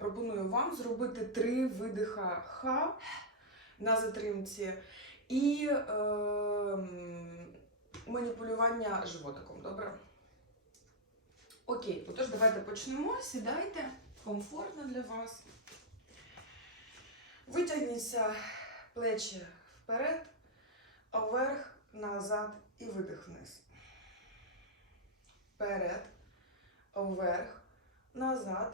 пропоную вам зробити 3 видиха ха на затримці і маніпулювання животиком, добре? Окей, отож давайте почнемо. Сідайте, комфортно для вас. Витягніться плечі вперед, вверх, назад і видих вниз. Вперед, вверх, назад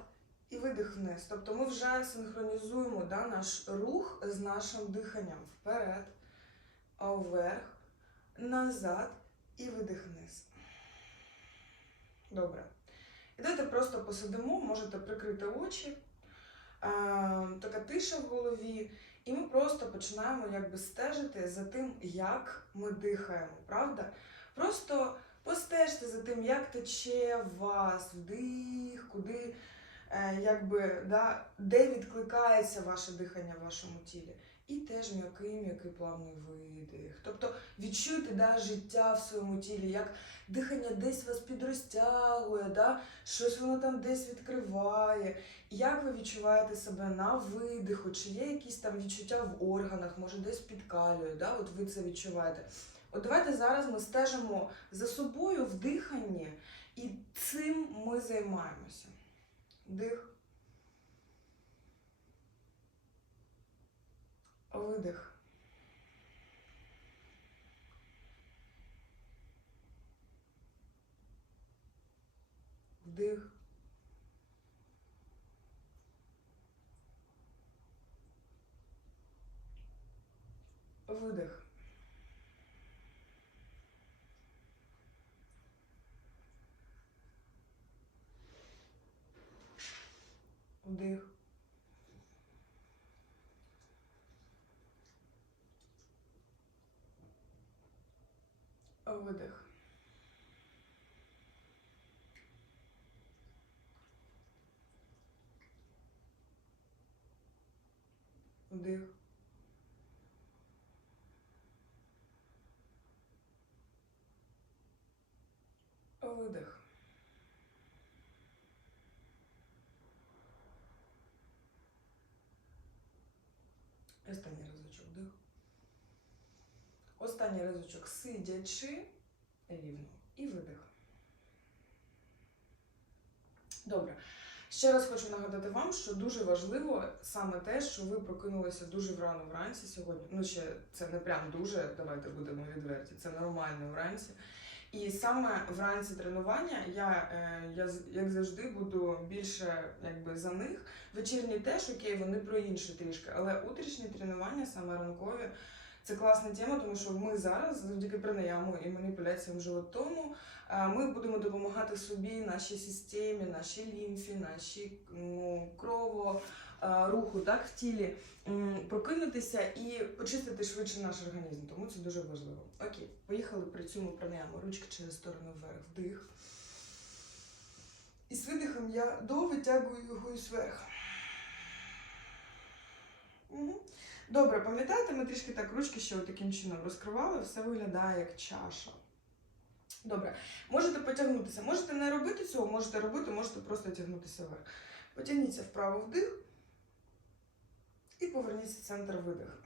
і видих вниз. Тобто ми вже синхронізуємо наш рух з нашим диханням. Вперед, вверх, назад і видих вниз. Добре. І давайте просто посидимо, можете прикрити очі, така тиша в голові, і ми просто починаємо стежити за тим, як ми дихаємо, правда? Просто постежте за тим, як тече в вас вдих, куди, де відкликається ваше дихання в вашому тілі. І теж м'який плавний видих. Тобто відчуйте життя в своєму тілі, як дихання десь вас підрозтягує, щось воно там десь відкриває. Як ви відчуваєте себе на видиху, чи є якісь там відчуття в органах, може десь підкалює, от ви це відчуваєте. От давайте зараз ми стежимо за собою в диханні, і цим ми займаємося. Вдих. Видих. Вдих. Видих. Вдих. Видих. Вдих. Видих. Останній разочок вдих. Останній разочок сидячи рівно. І видих. Добре. Ще раз хочу нагадати вам, що дуже важливо саме те, що ви прокинулися дуже рано вранці сьогодні. Ще це не прям дуже, давайте будемо відверті, це нормально вранці. І саме вранці тренування я як завжди, буду більше за них. Вечірні теж, окей, вони про інше трішки, але утрішні тренування, саме ранкові, це класна тема, тому що ми зараз, завдяки пранаяму і маніпуляціям животом, ми будемо допомагати собі, нашій системі, нашій лімфі, нашій кроворуху в тілі, прокинутися і почистити швидше наш організм. Тому це дуже важливо. Окей, поїхали, працюємо пранаяму. Ручки через сторону вверх, вдих. І з видихом я довитягую його вверх. Добре, пам'ятаєте, ми трішки так ручки ще таким чином розкривали, все виглядає як чаша. Добре, можете потягнутися. Можете не робити цього, можете робити, можете просто тягнутися вверх. Потягніться вправо вдих і поверніться в центр видих.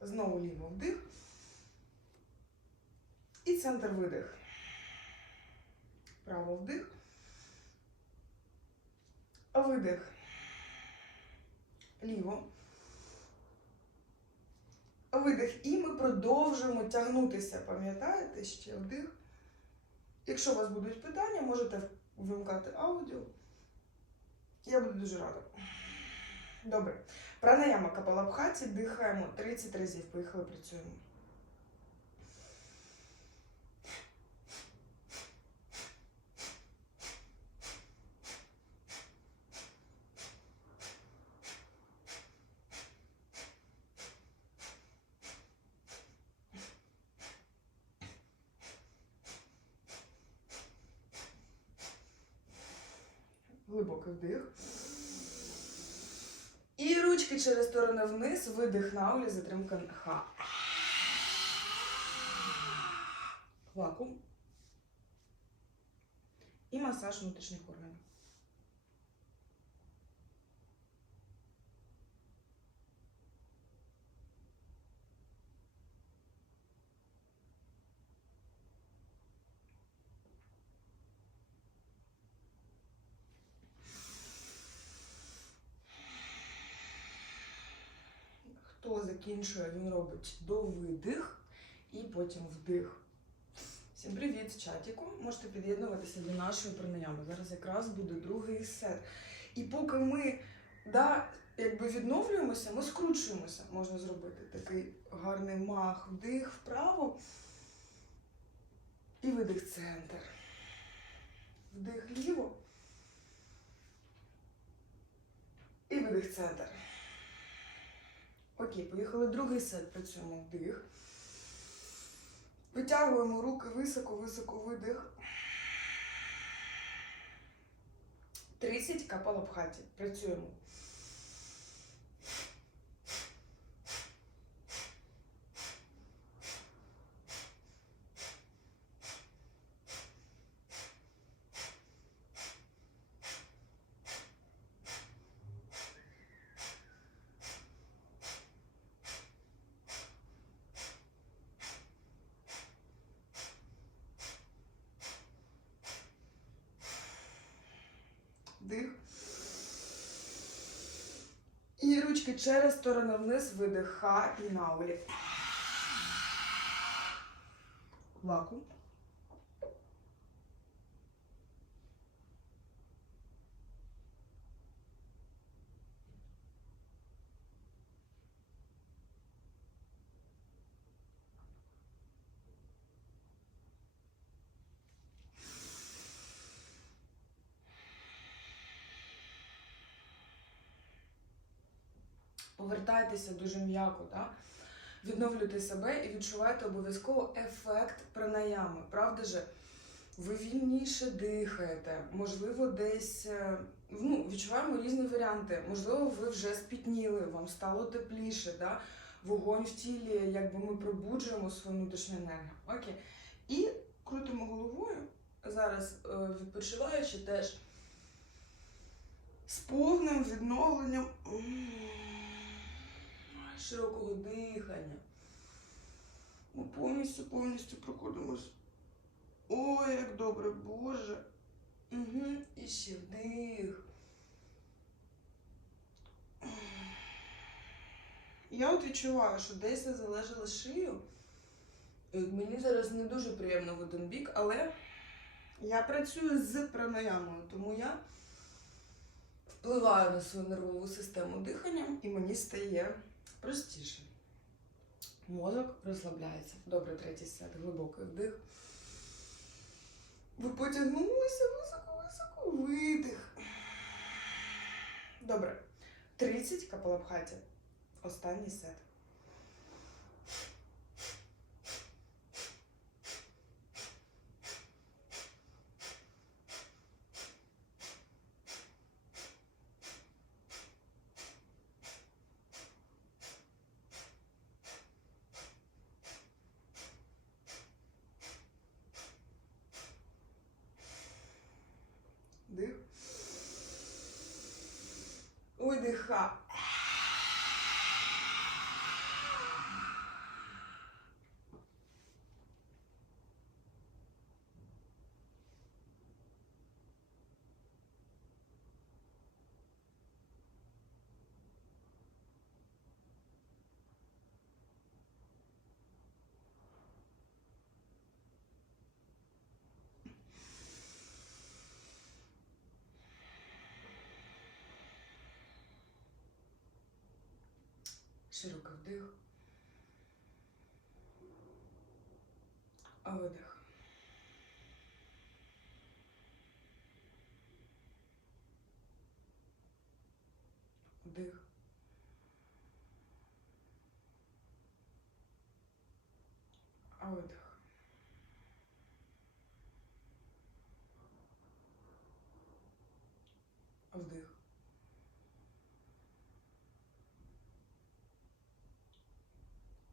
Знову ліво вдих і центр видих. Право вдих, видих, ліво. Видих. І ми продовжуємо тягнутися. Пам'ятаєте? Ще вдих. Якщо у вас будуть питання, можете вимкати аудіо. Я буду дуже рада. Добре. Пранаяма Капалабхаті. Дихаємо 30 разів. Поїхали, працюємо. Глибокий вдих. І ручки через сторони вниз, видих на улі, затримка ха. Вакуум. І масаж внутрішніх органів. хто закінчує, він робить довидих і потім вдих. Всім привіт з чатіку. Можете під'єднуватися до нашої пранаями. Зараз якраз буде другий сет. І поки ми відновлюємося, ми скручуємося. Можна зробити такий гарний мах, вдих вправо і видих центр. Вдих ліво і видих центр. Окей, поїхали другий сет. Працюємо вдих. Витягуємо руки високо-високо, видих. 30 капалабхаті. Працюємо. Вдих. І ручки через сторону вниз, видих, ха і наулі. Вакуум. Повертайтеся дуже м'яко, так? Відновлюйте себе і відчувайте обов'язково ефект пранаями. Правда же? Ви вільніше дихаєте, можливо, десь відчуваємо різні варіанти. Можливо, ви вже спітніли, вам стало тепліше, да? Вогонь в тілі, ми пробуджуємо свою внутрішню енергію. Окей. І крутимо головою, зараз відпочиваючи теж з повним відновленням широкого дихання. Ми повністю проходимо. Ой, як добре, Боже. І ще вдих. Я відчуваю, що десь я залежала шию. Мені зараз не дуже приємно в один бік, але я працюю з пранаямою, тому я впливаю на свою нервову систему диханням і мені стає простіше. Мозок розслабляється. Добре, третій сет. Глибокий вдих. Ви потягнулися високо-високо. Видих. Добре. 30 капалабхаті. Останній сет. Вдих. Видиха. Широкий вдих. Видих. Вдих. Видих. Вдих.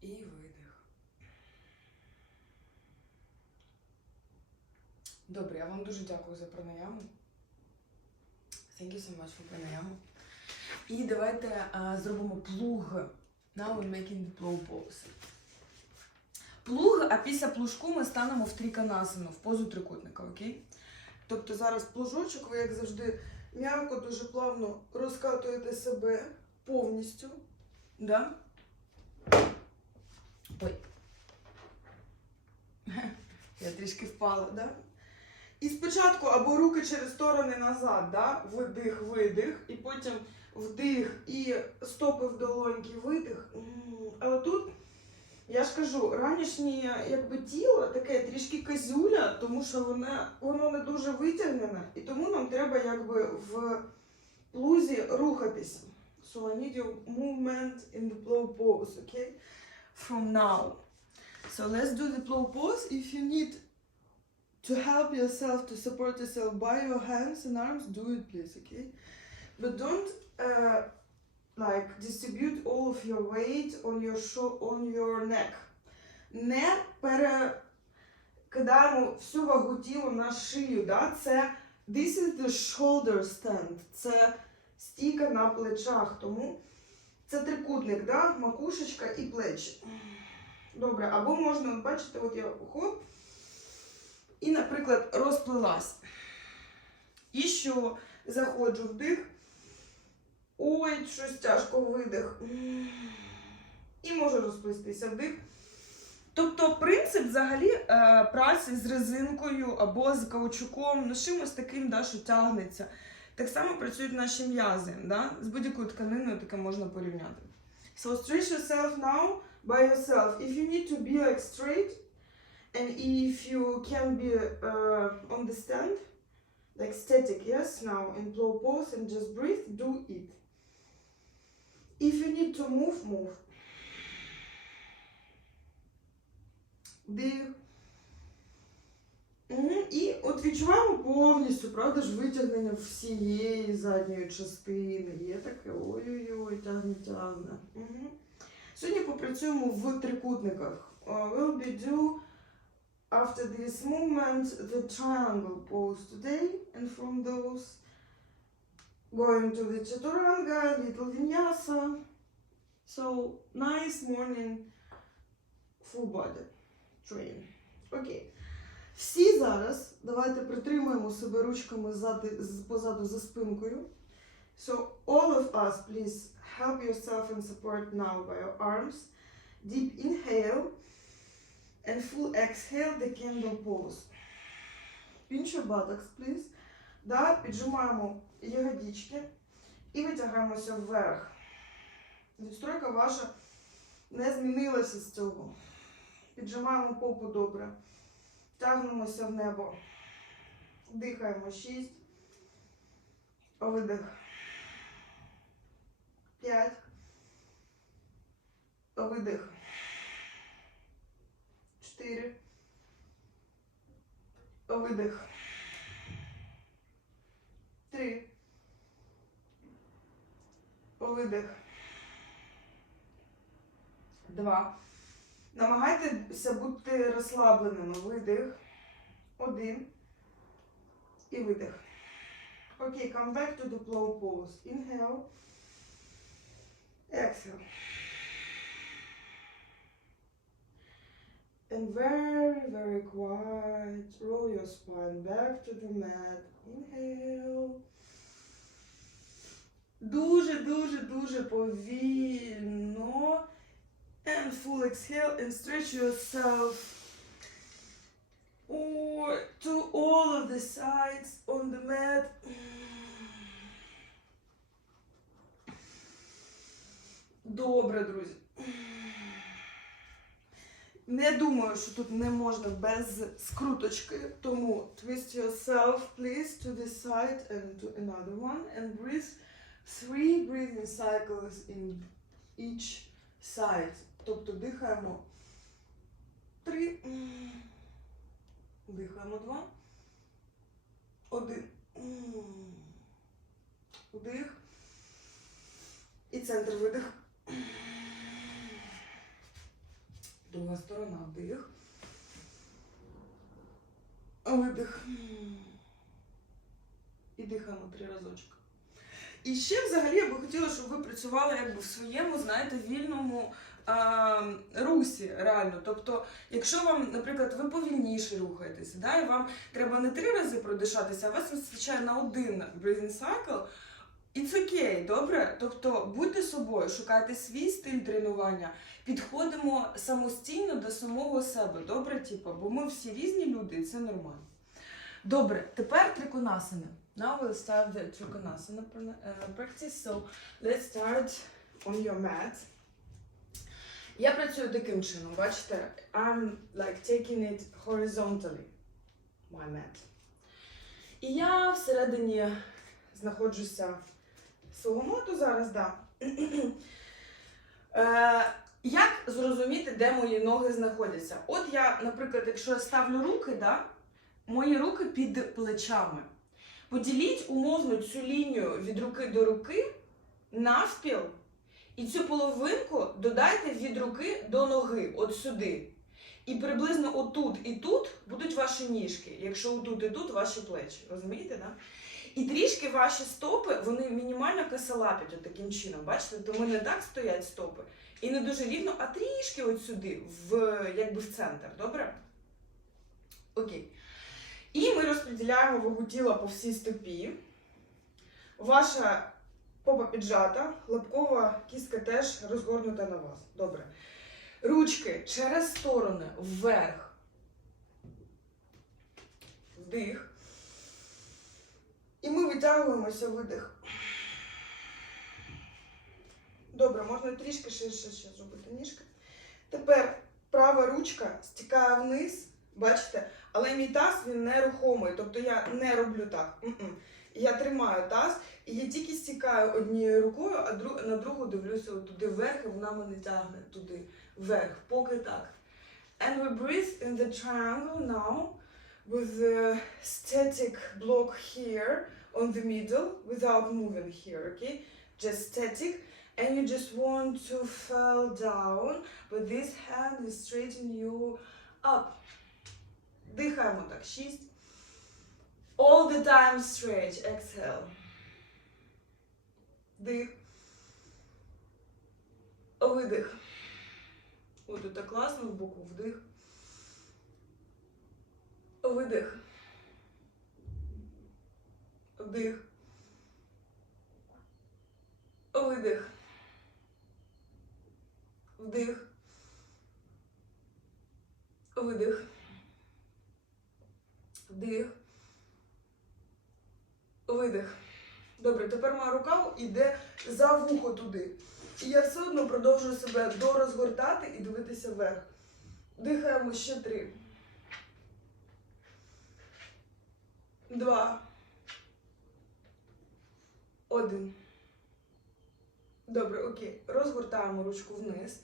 І видих. Добре, я вам дуже дякую за пранаяму. Thank you so much for пранаяму. І давайте зробимо плуг. Now we're making the pose. Плуг, а після плужку ми станемо в триконасану, в позу трикутника, окей? Тобто зараз плужочок, ви, як завжди, м'яко, дуже плавно розкатуєте себе повністю, да? Ой. Я трішки впала, да? І спочатку або руки через сторони назад, да? Видих, видих, і потім вдих і стопи в долоньки, видих. Але тут, я ж кажу, ранішнє якби тіло таке трішки козюля, тому що воно не дуже витягнене, і тому нам треба якби в плузі рухатися. So I need your movement in the flow pose, okay? From now. So let's do the flow pose. If you need to help yourself, to support yourself by your hands and arms, do it please, okay? But don't like distribute all of your weight on your neck. Не перекидаємо всю вагу тіла на шию, да? Це this is the shoulder stand. Це стійка на плечах, тому це трикутник, да? Макушечка і плечі. Добре, або можна, бачите, от я хоп, і, наприклад, розплилась. І що? Заходжу вдих. Ой, щось тяжко, видих. І можу розплистися, вдих. Тобто принцип взагалі праці з резинкою або з каучуком, ну чимось таким, да, що тягнеться. Так само працюють наші м'язи, да? З будь-якою тканиною таке можна порівняти. So stretch yourself now by yourself. If you need to be like straight, and if you can be on the stand, like static, yes, now in flow pose and just breathe, do it. If you need to move, move. Дих. І от відчуваємо повністю, правда ж, витягнення всієї задньої частини. Є таке, ой-ой-ой, тягне. Сьогодні попрацюємо в трикутниках. We'll be do after this movement the triangle pose today, and from those going to the chaturanga, little vinyasa. So nice morning full body train. Окей. Всі зараз, давайте притримуємо себе ручками позаду за спинкою. So all of us, please help yourself and support now by your arms. Deep inhale and full exhale, the candle pose. Pinch your buttocks, please. Да, піджимаємо ягодички і витягаємося вверх. Відстройка ваша не змінилася з цього. Піджимаємо попу добре. Тягнемося в небо. Дихаємо 6. Видих. 5. Видих. 4. Видих. 3. Видих. 2. Намагайтеся бути розслабленими. Видих. 1. І видих. Окей, come back to the flow pose. Inhale. Exhale. And very, very quiet, roll your spine back to the mat. Inhale. Дуже, дуже, дуже повільно. And full exhale and stretch yourself to all of the sides on the mat. Добре, друзі. Не думаю, що тут не можна без скруточки, тому twist yourself, please, to this side and to another one, and breathe 3 breathing cycles in each side. Тобто дихаємо 3, дихаємо 2, 1, вдих, і центр видих. Друга сторона, вдих, видих. І дихаємо 3 разочки. І ще взагалі я би хотіла, щоб ви працювали якби в своєму, знаєте, вільному русі, реально. Тобто, якщо вам, наприклад, ви повільніше рухаєтеся, да, і вам треба не 3 рази продишатися, а вас вистачає на 1 breathing cycle, It's okay, добре? Тобто будьте собою, шукайте свій стиль тренування, підходимо самостійно до самого себе, добре? Типу, бо ми всі різні люди і це нормально. Добре, тепер триконасана. Now we'll start the trikonasana practice. So let's start on your mat. Я працюю таким чином, бачите? I'm like taking it horizontally, my mat. І я всередині знаходжуся свого мату зараз, да. Як зрозуміти, де мої ноги знаходяться? От я, наприклад, якщо я ставлю руки, да, мої руки під плечами. Поділіть умовно цю лінію від руки до руки навпіл, і цю половинку додайте від руки до ноги, от сюди. І приблизно отут і тут будуть ваші ніжки, якщо отут і тут ваші плечі. Розумієте, да? І трішки ваші стопи, вони мінімально косолапять от таким чином. Бачите? Тому не так стоять стопи. І не дуже рівно, а трішки от сюди, якби в центр. Добре? Окей. І ми розподіляємо вагу тіла по всій стопі. Ваша попа піджата, лобкова кістка теж розгорнута на вас. Добре. Ручки через сторони, вверх. Вдих. І ми витягуємося, видих. Добре, можна трішки ширше ще зробити ніжки. Тепер права ручка стікає вниз, бачите? Але мій таз, він нерухомий, тобто я не роблю так. Я тримаю таз, і я тільки стікаю однією рукою, а на другу дивлюся туди вверх, і вона мене тягне туди вверх, поки так. And we breathe in the triangle now, with the static block here on the middle, without moving here, okay? Just static. And you just want to fall down, but this hand is straightening you up. Дихаємо так, 6. All the time stretch, exhale. Дих. Видих. Ось тут так класно, в боку вдих. Видих. Вдих. Видих. Вдих. Видих. Вдих. Видих. Добре, тепер моя рука йде за вухо туди. І я все одно продовжую себе дорозгортати і дивитися вверх. Дихаємо ще 3. 2. 1. Добре, окей. Розгортаємо ручку вниз.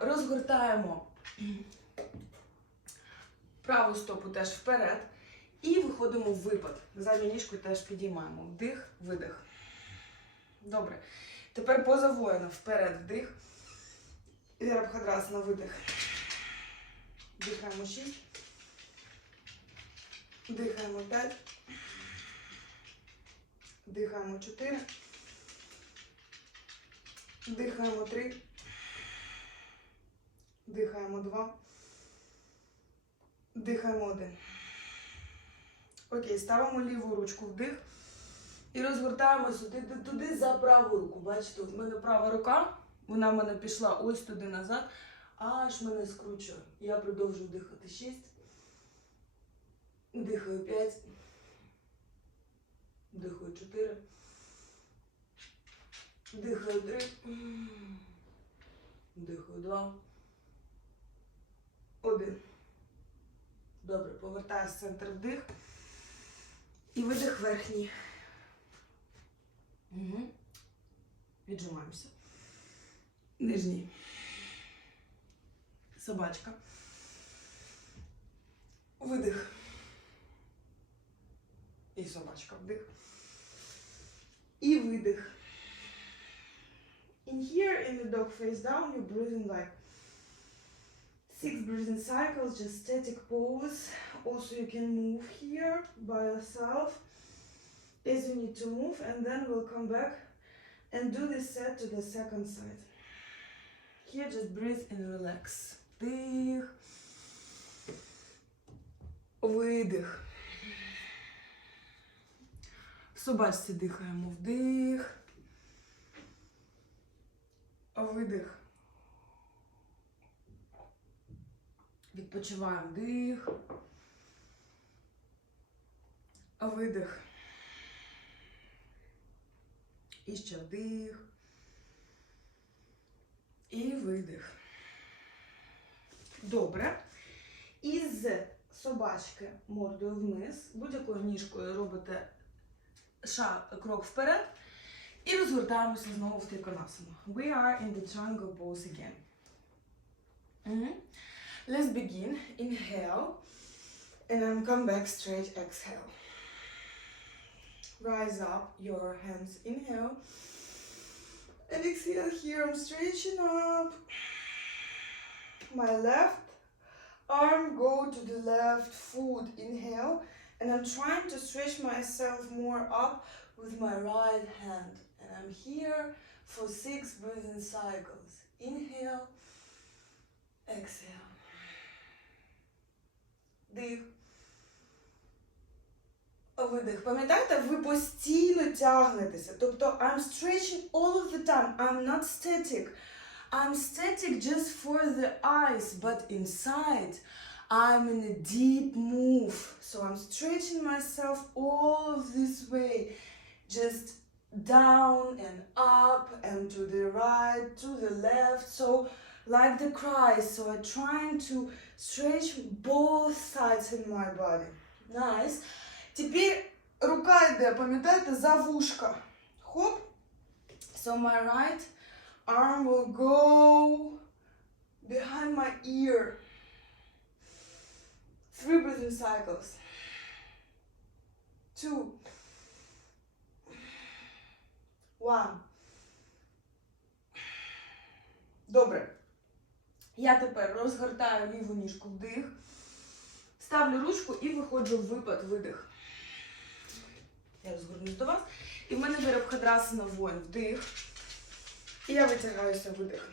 Розгортаємо праву стопу теж вперед. І виходимо в випад. Задню ніжку теж підіймаємо. Вдих, видих. Добре. Тепер поза воїна. Вперед, вдих. Вірабхадрасана, видих. Дихаємо 6. Дихаємо 5. Дихаємо 4. Дихаємо 3. Дихаємо 2. Дихаємо 1. Окей, ставимо ліву ручку вдих і розгортаємося туди за праву руку. Бачите, в мене права рука, вона в мене пішла ось туди назад, аж мене скручує. Я продовжую дихати 6, дихаю 5, дихаю 4, дихаю 3, дихаю 2, 1. Добре, повертаюся в центр, вдих. І видих верхній. Угу. Віджимаємося. Нижній. Собачка. Видих. І собачка. Вдих. І видих. In here, in the dog face down, you're breathing like 6 breathing cycles, just static pose. Also, you can move here by yourself as you need to move, and then we'll come back and do this set to the second side. Here, just breathe and relax. Вдих. Видих. В собачці дихаємо. Вдих. Видих. Відпочиваємо. Вдих. Видих. І ще вдих. І видих. Добре. Із собачки мордою вниз, будь-якою ніжкою робите крок вперед і розгортаємося знову в триконасану. We are in the triangle pose again. Let's begin. Inhale. And then come back straight. Exhale. Rise up your hands. Inhale. And exhale here. I'm stretching up. My left arm go to the left foot. Inhale. And I'm trying to stretch myself more up with my right hand. And I'm here for 6 breathing cycles. Inhale. Exhale. Дих. Видих. Пам'ятаєте, ви постійно тягнетеся. Тобто, I'm stretching all of the time. I'm not static. I'm static just for the eyes, but inside, I'm in a deep move. So I'm stretching myself all of this way. Just down and up and to the right, to the left. So, like the cries. So I'm trying to stretch both sides in my body. Nice. Тепер рука йде, пам'ятаєте, за вушка. Хоп. So my right arm will go behind my ear. 3 breathing cycles. 2. 1. Добре. Я тепер розгортаю ліву ніжку, вдих. Ставлю ручку і виходжу в випад, видих. Я розгорнусь до вас. І в мене вірабхадрасана воїн, вдих. І я витягаюся, видих.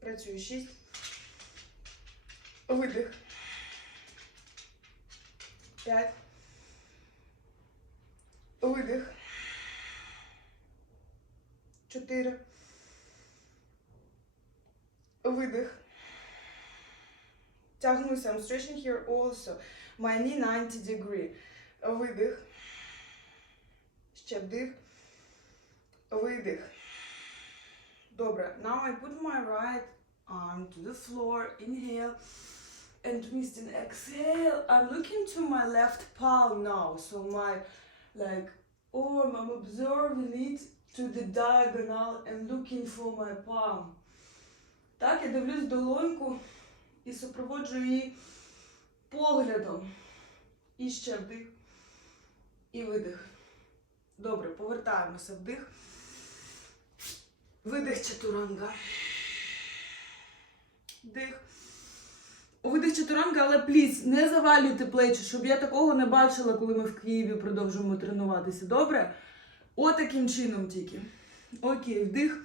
Працюю 6. Видих. 5. Видих. 4. Видих. Тягнуся. I'm stretching here also. My knee 90 degree. Видих. Ще вдих. Видих. Добре. Now I put my right arm to the floor. Inhale. And twist and exhale. I'm looking to my left palm now. So my arm, I'm observing it to the diagonal and looking for my palm. Так, я дивлюсь долоньку і супроводжую її поглядом. І ще вдих. І видих. Добре, повертаємося. Вдих. Видих чатуранга. Вдих. Видих чатуранга, але пліз, не завалюйте плечі, щоб я такого не бачила, коли ми в Києві продовжуємо тренуватися. Добре? Отаким чином тільки. Окей, вдих.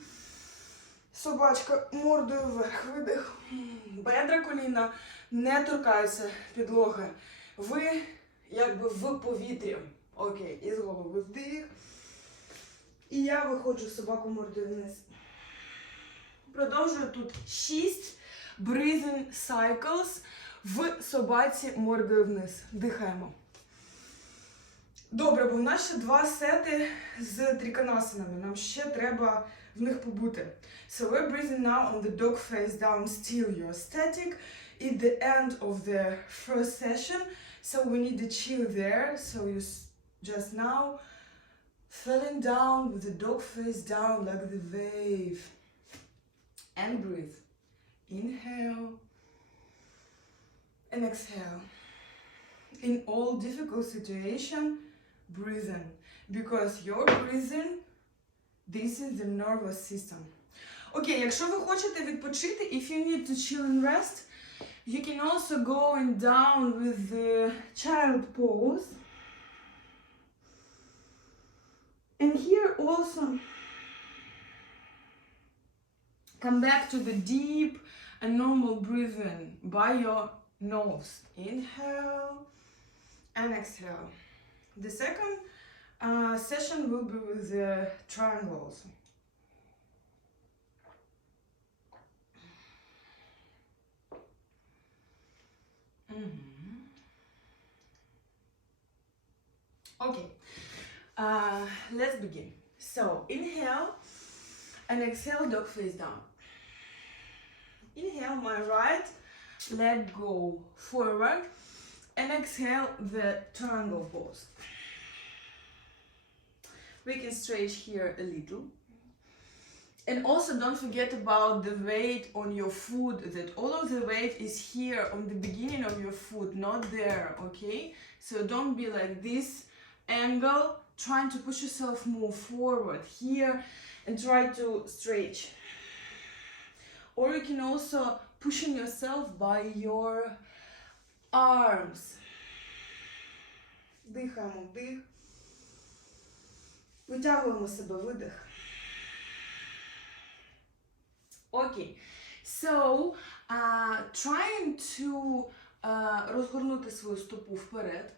Собачка мордою вверх. Видих. Бедра, коліна не торкаються підлоги. Ви якби в повітрі. Окей, із голови вдих. І я виходжу собаку мордою вниз. Продовжую тут 6 breathing cycles в собаці мордою вниз. Дихаємо. Добре, бо в нас ще 2 сети з триконасанами. Нам ще треба в них побути. So we're breathing now on the dog face down still. You're static at the end of the first session. So we need to chill there. So you just now falling down with the dog face down like the wave. And breathe. Inhale. And exhale. In all difficult situation, breathe in. Because your breathing, this is the nervous system. Окей, якщо ви хочете відпочити, if you need to chill and rest, you can also go in down with the child pose. And here also come back to the deep and normal breathing by your nose. Inhale and exhale. The second session will be with the triangles. Okay, let's begin. So inhale and exhale, dog face down. Inhale, my right leg go forward, and exhale the triangle pose. We can stretch here a little. And also don't forget about the weight on your foot, that all of the weight is here on the beginning of your foot, not there, okay? So don't be like this angle, trying to push yourself more forward here and try to stretch. Or you can also pushing yourself by your arms. Дихаємо вдих. Витягуємо себе, видих. Okay, so trying to розгорнути свою стопу вперед.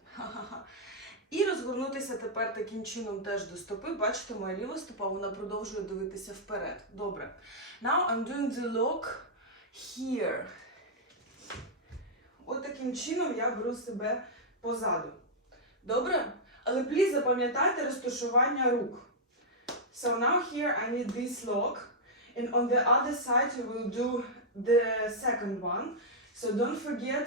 І розгорнутися тепер таким чином теж до стопи. Бачите, моя ліва стопа, вона продовжує дивитися вперед. Добре. Now I'm doing the lock here. От таким чином я беру себе позаду. Добре? Але please запам'ятайте розташування рук. So now here I need this lock. And on the other side you will do the second one. So don't forget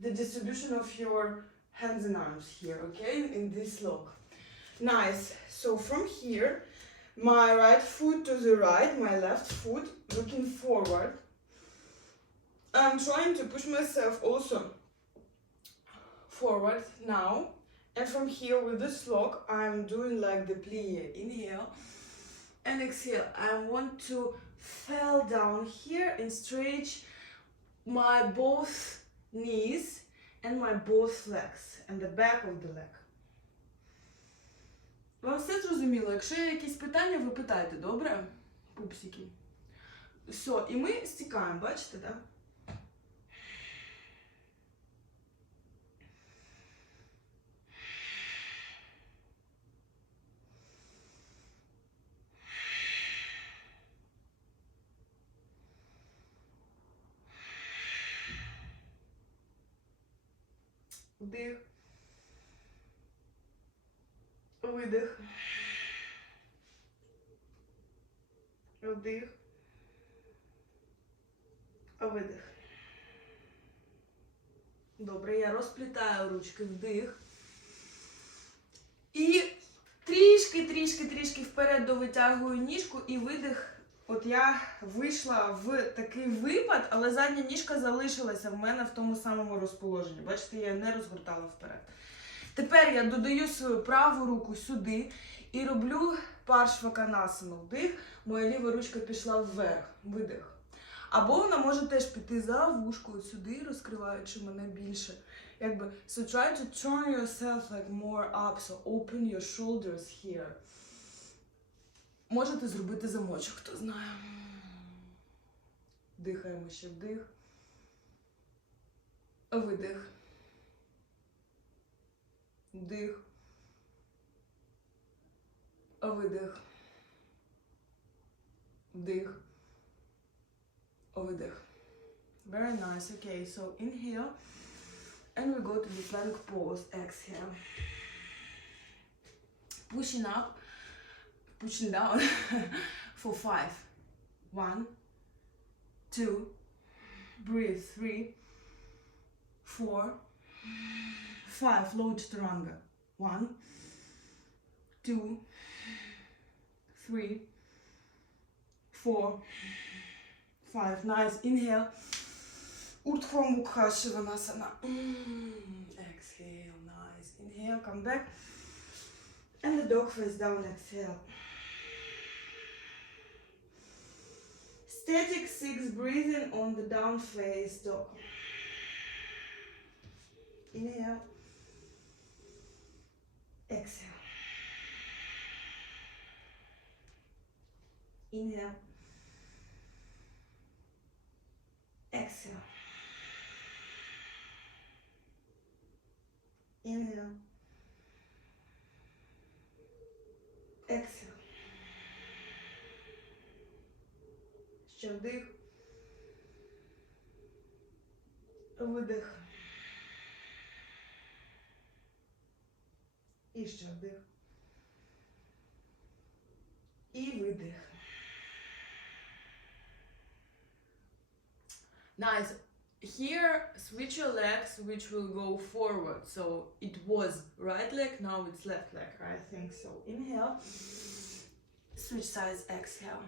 the distribution of your hands and arms here, okay? In this lock. Nice. So from here, my right foot to the right, my left foot looking forward. I'm trying to push myself also forward now. And from here with this lock, I'm doing like the plie. Inhale and exhale. I want to fall down here and stretch my both knees and my both legs and the back of the leg. Вам все зрозуміло? Якщо є якісь питання, ви питайте, добре? Пупсики. Все, і ми стікаємо, бачите, так? Вдих, видих, вдих, видих. Добре, я розплітаю ручки, вдих. І трішки вперед довитягую ніжку і видих. От я вийшла в такий випад, але задня ніжка залишилася в мене в тому самому розположенні. Бачите, я не розгортала вперед. Тепер я додаю свою праву руку сюди і роблю паршваканасану. Вдих, моя ліва ручка пішла вверх, видих. Або вона може теж піти за вушкою сюди, розкриваючи мене більше. Якби, so try to turn yourself like more up, so open your shoulders here. Можете зробити замочок, хто знає. Дихаємо ще вдих. Видих. Вдих. Видих. Вдих. Видих. Very nice. Okay, so inhale. And we go to the plank pose. Exhale. Pushing up. Pushing down for 5. 1, 2, breathe. 3, 4, 5. Low chaturanga. 1, 2, 3, 4, 5. Nice. Inhale. Urdhva Mukha Shivanasana. Exhale. Nice. Inhale. Come back. And the dog face down. Exhale. Static 6 breathing on the down face dog. Inhale. Exhale. Inhale. Exhale. Inhale. Ще вдих. Видих. І ще вдих. І видих. Nice. Here, switch your legs, which will go forward. So it was right leg, now it's left leg. I think so. Inhale. Switch sides, exhale.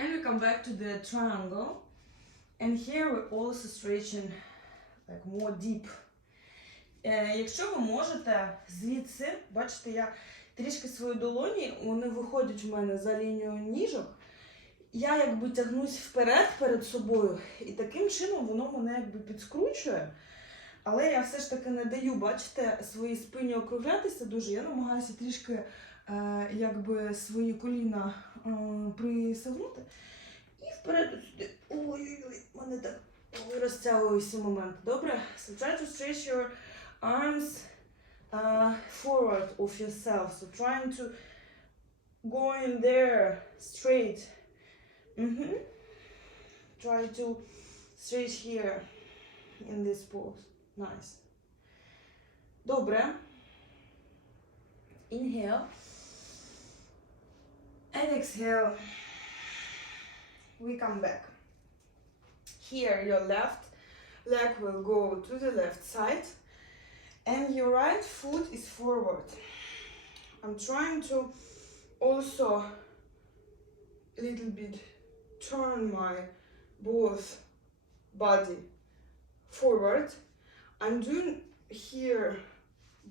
And we come back to the triangle. And here we're also stretching like more deep. Якщо ви можете звідси, бачите, я трішки свої долоні, вони виходять у мене за лінію ніжок. Я якби тягнусь вперед перед собою, і таким чином воно мене якби підскручує. Але я все ж таки не даю, бачите, своїй спині округлятися дуже. Я намагаюся трішки якби свої коліна присягнути. І вперед сюди. Ой-ой-ой, мене так розтягуюся момент. Добре? So try to stretch your arms forward of yourself. So trying to go in there straight. Try to stretch here in this pose. Nice. Добре. Inhale. And exhale. We come back. Here your left leg will go to the left side and your right foot is forward. I'm trying to also a little bit turn my both body forward. I'm doing here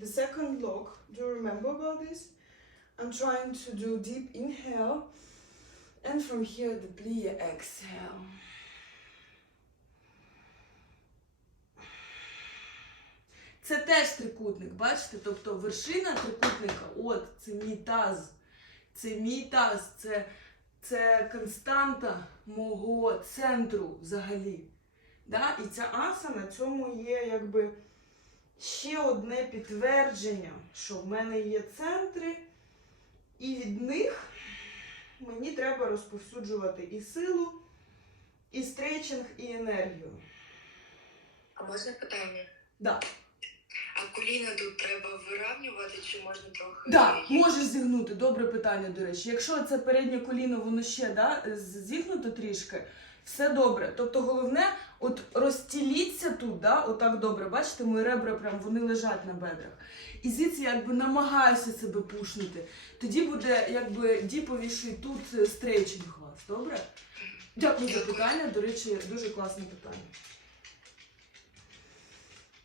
the second lock. Do you remember about this? I'm trying to do deep inhale and from here the plie exhale. Це теж трикутник, бачите? Тобто вершина трикутника, от, це мій таз. Це мій таз, це константа мого центру взагалі. Да? І ця асана, цьому є якби ще одне підтвердження, що в мене є центри, і від них мені треба розповсюджувати і силу, і стретчинг, і енергію. А можна питання? Да. А коліна тут треба вирівнювати, чи можна трохи... Так, можеш зігнути. Добре питання, до речі. Якщо це переднє коліно, воно ще зігнуто трішки, все добре. Тобто головне, от розтіліться тут, отак добре. Бачите, мої ребра прям, вони лежать на бедрах. І звідси якби намагаюся себе пушнути. Тоді буде якби діповіший тут стрейчинг у вас, добре? Дякую за питання, до речі, дуже класне питання.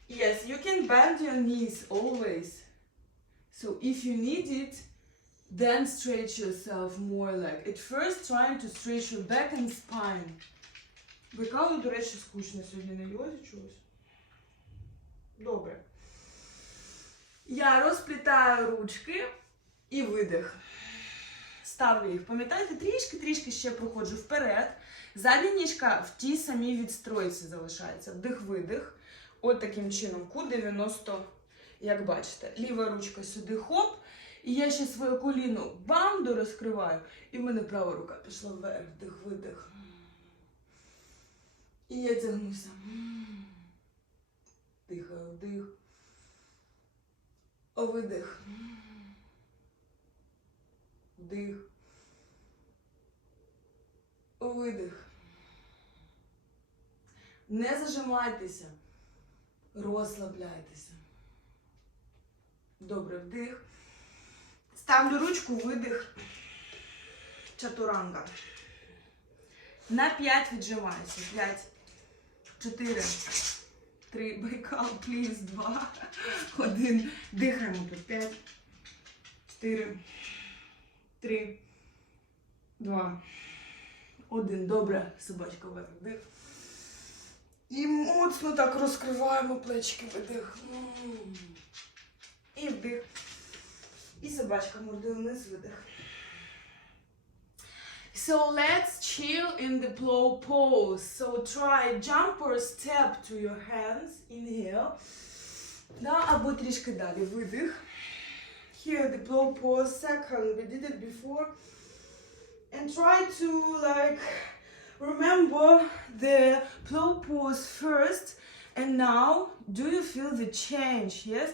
Yes, you can bend your knees always. So if you need it, then stretch yourself more like. At first trying to stretch your back and spine. Викалу, до речі, скучно сьогодні на йозі чогось. Добре. Я розплітаю ручки і видих. Ставлю їх. Пам'ятаєте, трішки ще проходжу вперед. Задня ніжка в тій самій відстройці залишається. Вдих-видих. От таким чином, Q90, як бачите. Ліва ручка сюди, хоп. І я ще своє коліно бам, дорозкриваю. І в мене права рука пішла вверх, вдих-видих. І я тягнуся. Дихаю, вдих. Видих. Вдих. Видих. Не зажимайтеся. Розслабляйтеся. Добре, вдих. Ставлю ручку, видих. Чатуранга. На 5 віджимаюся. 5, 4, 3, байкал, пліз, 2, 1. Дихаємо тут. 5, 4, 3, 2, 1. Добре, собачка вверх. Вдих. І моцно так розкриваємо плечики, видих. І вдих. І собачка мордою вниз, видих. So let's chill in the plow pose. So try jump or step to your hands. Inhale. Да, або трішки далі. Видих. Here the plow pose. Second, we did it before. And try to like remember the flow pose first. And now, do you feel the change? Yes,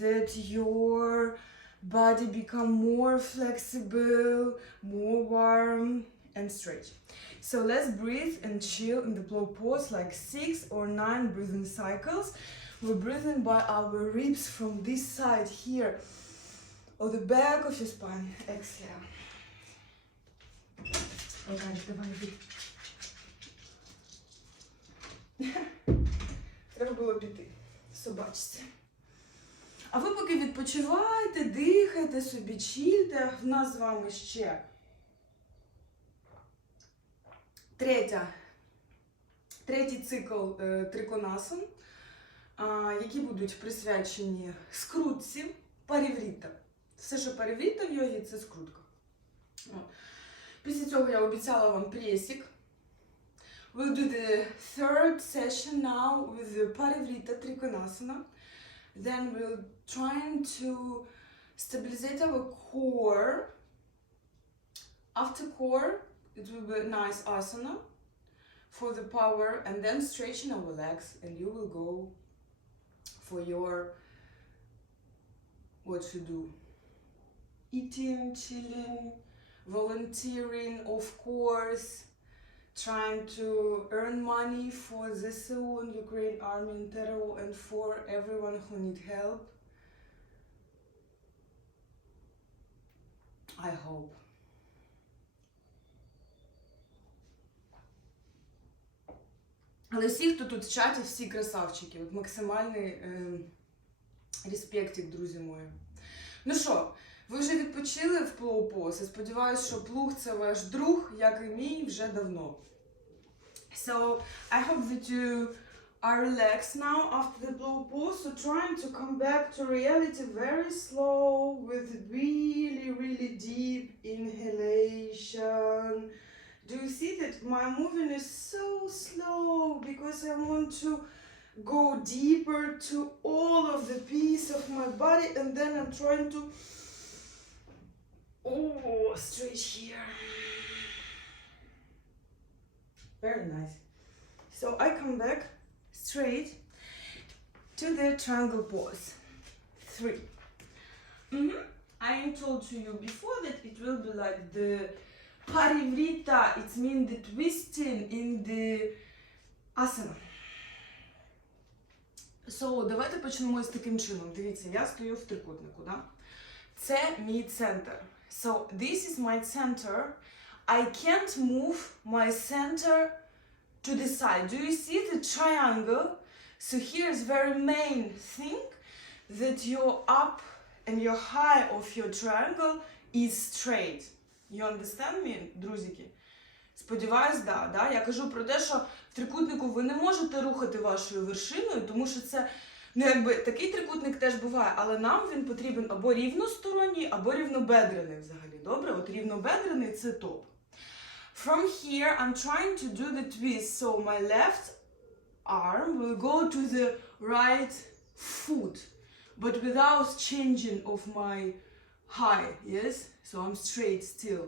that your body become more flexible, more warm and stretchy. So let's breathe and chill in the flow pose like 6 or 9 breathing cycles. We're breathing by our ribs from this side here, or the back of your spine. Exhale. Okay, давай. Треба було піти. Собачці. А ви поки відпочивайте, дихайте собі, чільте. В нас з вами ще третій цикл триконасан, які будуть присвячені скрутці, парівріта. Все, що парівріта в йогі, це скрутка. Після цього я обіцяла вам пресік. We'll do the third session now with the Parivrita Trikonasana. Then we'll try to stabilize our core. After core, it will be a nice asana for the power, and then stretching our legs, and you will go for your what to do. Eating, chilling, volunteering, of course. Trying to earn money for ZSU and Ukraine Army and Terror and for everyone who need help. I hope. Але всі, хто тут в чаті, всі красавчики. От максимальний респектик, друзі мої. Ну що, ви вже відпочили в Flow Pose? Я сподіваюся, що плуг – це ваш друг, як і мій, вже давно. So, I hope that you are relaxed now after the Flow Pose. So, trying to come back to reality very slow with really, really deep inhalation. Do you see that my movement is so slow because I want to go deeper to all of the piece of my body, and then I'm trying to stretch here. Very nice. So I come back straight to the triangle pose. 3. I told to you before that it will be like the parivrita. It means the twisting in the asana. So, давайте почнемо з таким чином. Дивіться, я стою в трикутнику, да? Це мій центр. So, this is my center. I can't move my center to the side. Do you see the triangle? So here is very main thing that your up and your high of your triangle is straight. You understand me, друзики? Сподіваюсь, да. Я кажу про те, що в трикутнику ви не можете рухати вашою вершиною, тому що це, ну якби, такий трикутник теж буває, але нам він потрібен або рівносторонній, або рівнобедрений взагалі. Добре? От рівнобедрений – це топ. From here, I'm trying to do the twist, so my left arm will go to the right foot, but without changing of my high, yes? So I'm straight still.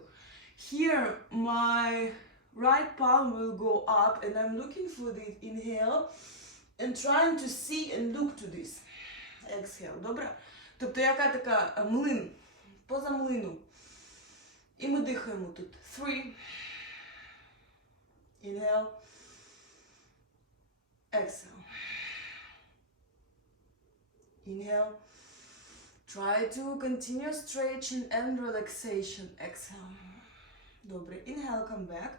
Here, my right palm will go up, and I'm looking for the inhale, and trying to see and look to this. Exhale, добре? Тобто яка така млин, поза млину. І ми дихаємо тут. 3. Inhale. Exhale. Inhale. Try to continue stretching and relaxation. Exhale. Добре. Inhale, come back.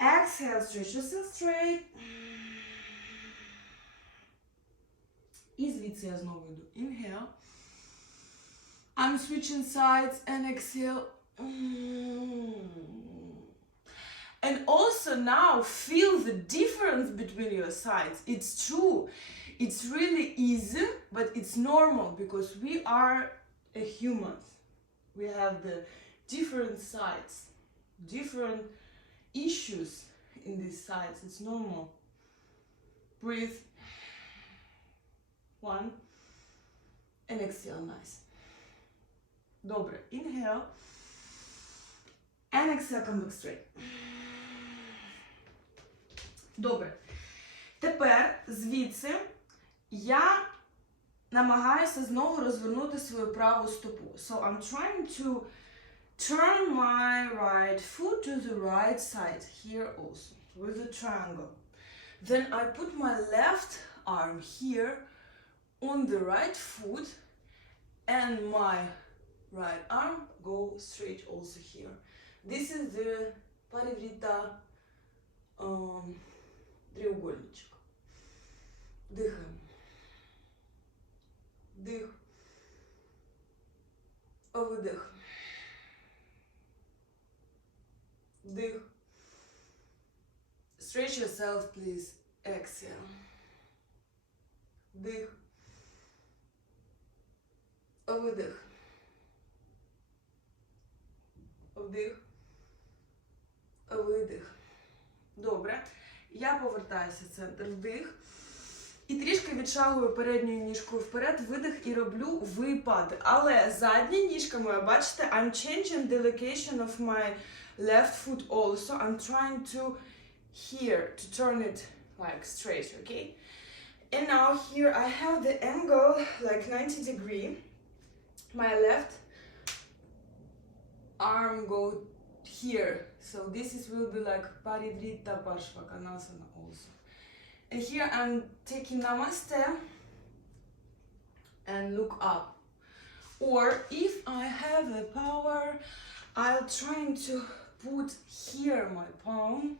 Exhale, stretch yourself straight. І звідси я знову йду. Inhale. I'm switching sides and exhale. And also now feel the difference between your sides. It's true. It's really easy, but it's normal because we are a humans. We have the different sides, different issues in these sides. It's normal. Breathe. 1. And exhale, nice. Добре. Inhale. And exhale, come back straight. Добре. Тепер звідси я намагаюся знову розвернути свою праву стопу. So I'm trying to turn my right foot to the right side here also with a triangle. Then I put my left arm here on the right foot and my right arm go straight also here. This is the париврита треугольничек. Дыхаем. Вдих. Выдох. Вдих. Stretch yourself, please. Exhale. Вдих. Видих. Вдих. Видих. Добре. Я повертаюся в центр. Вдих. І трішки відшагую передньою ніжкою вперед, видих і роблю випад. Але задня ніжка моя, бачите, I'm changing the location of my left foot also. I'm trying to here, to turn it like straight, okay? And now here I have the angle like 90 degree. My left arm go here. So this is will be like Parivritta Parshvakonasana also. And here I'm taking Namaste and look up. Or if I have the power, I'll trying to put here my palm.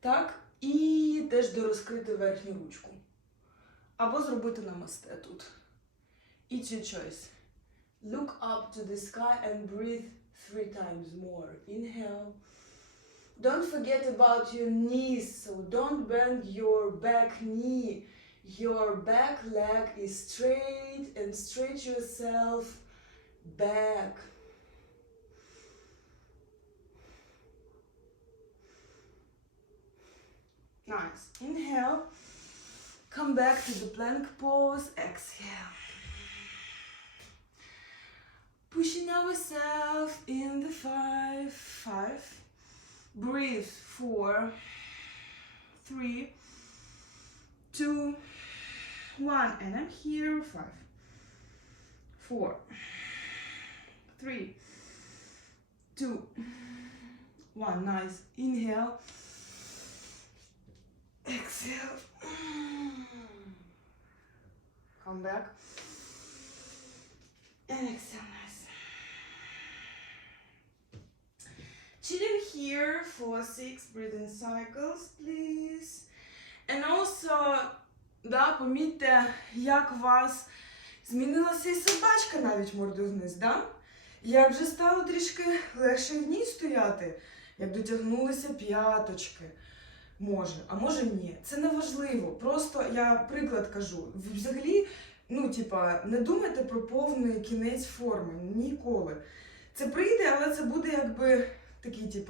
Так, і теж дорозкрити верхню ручку. Або зробити намасте тут. It's your choice. Look up to the sky and breathe 3 times more. Inhale. Don't forget about your knees, so don't bend your back knee. Your back leg is straight and stretch yourself back. Nice. Inhale. Come back to the plank pose. Exhale. Pushing ourselves in the 5. Breathe. 4, 3, 2, 1. And I'm here. 5, 4, 3, 2, 1. Nice. Inhale. Exhale. Come back. And exhale. Nice. Chilling here for 6 breathing cycles, please. And also, да, помітьте, як у вас змінилася і собачка навіть мордою вниз, да? Як вже стало трішки легше в ній стояти, як дотягнулися п'яточки. Може, а може ні. Це не важливо. Просто я приклад кажу. Взагалі, не думайте про повний кінець форми. Ніколи. Це прийде, але це буде якби такий,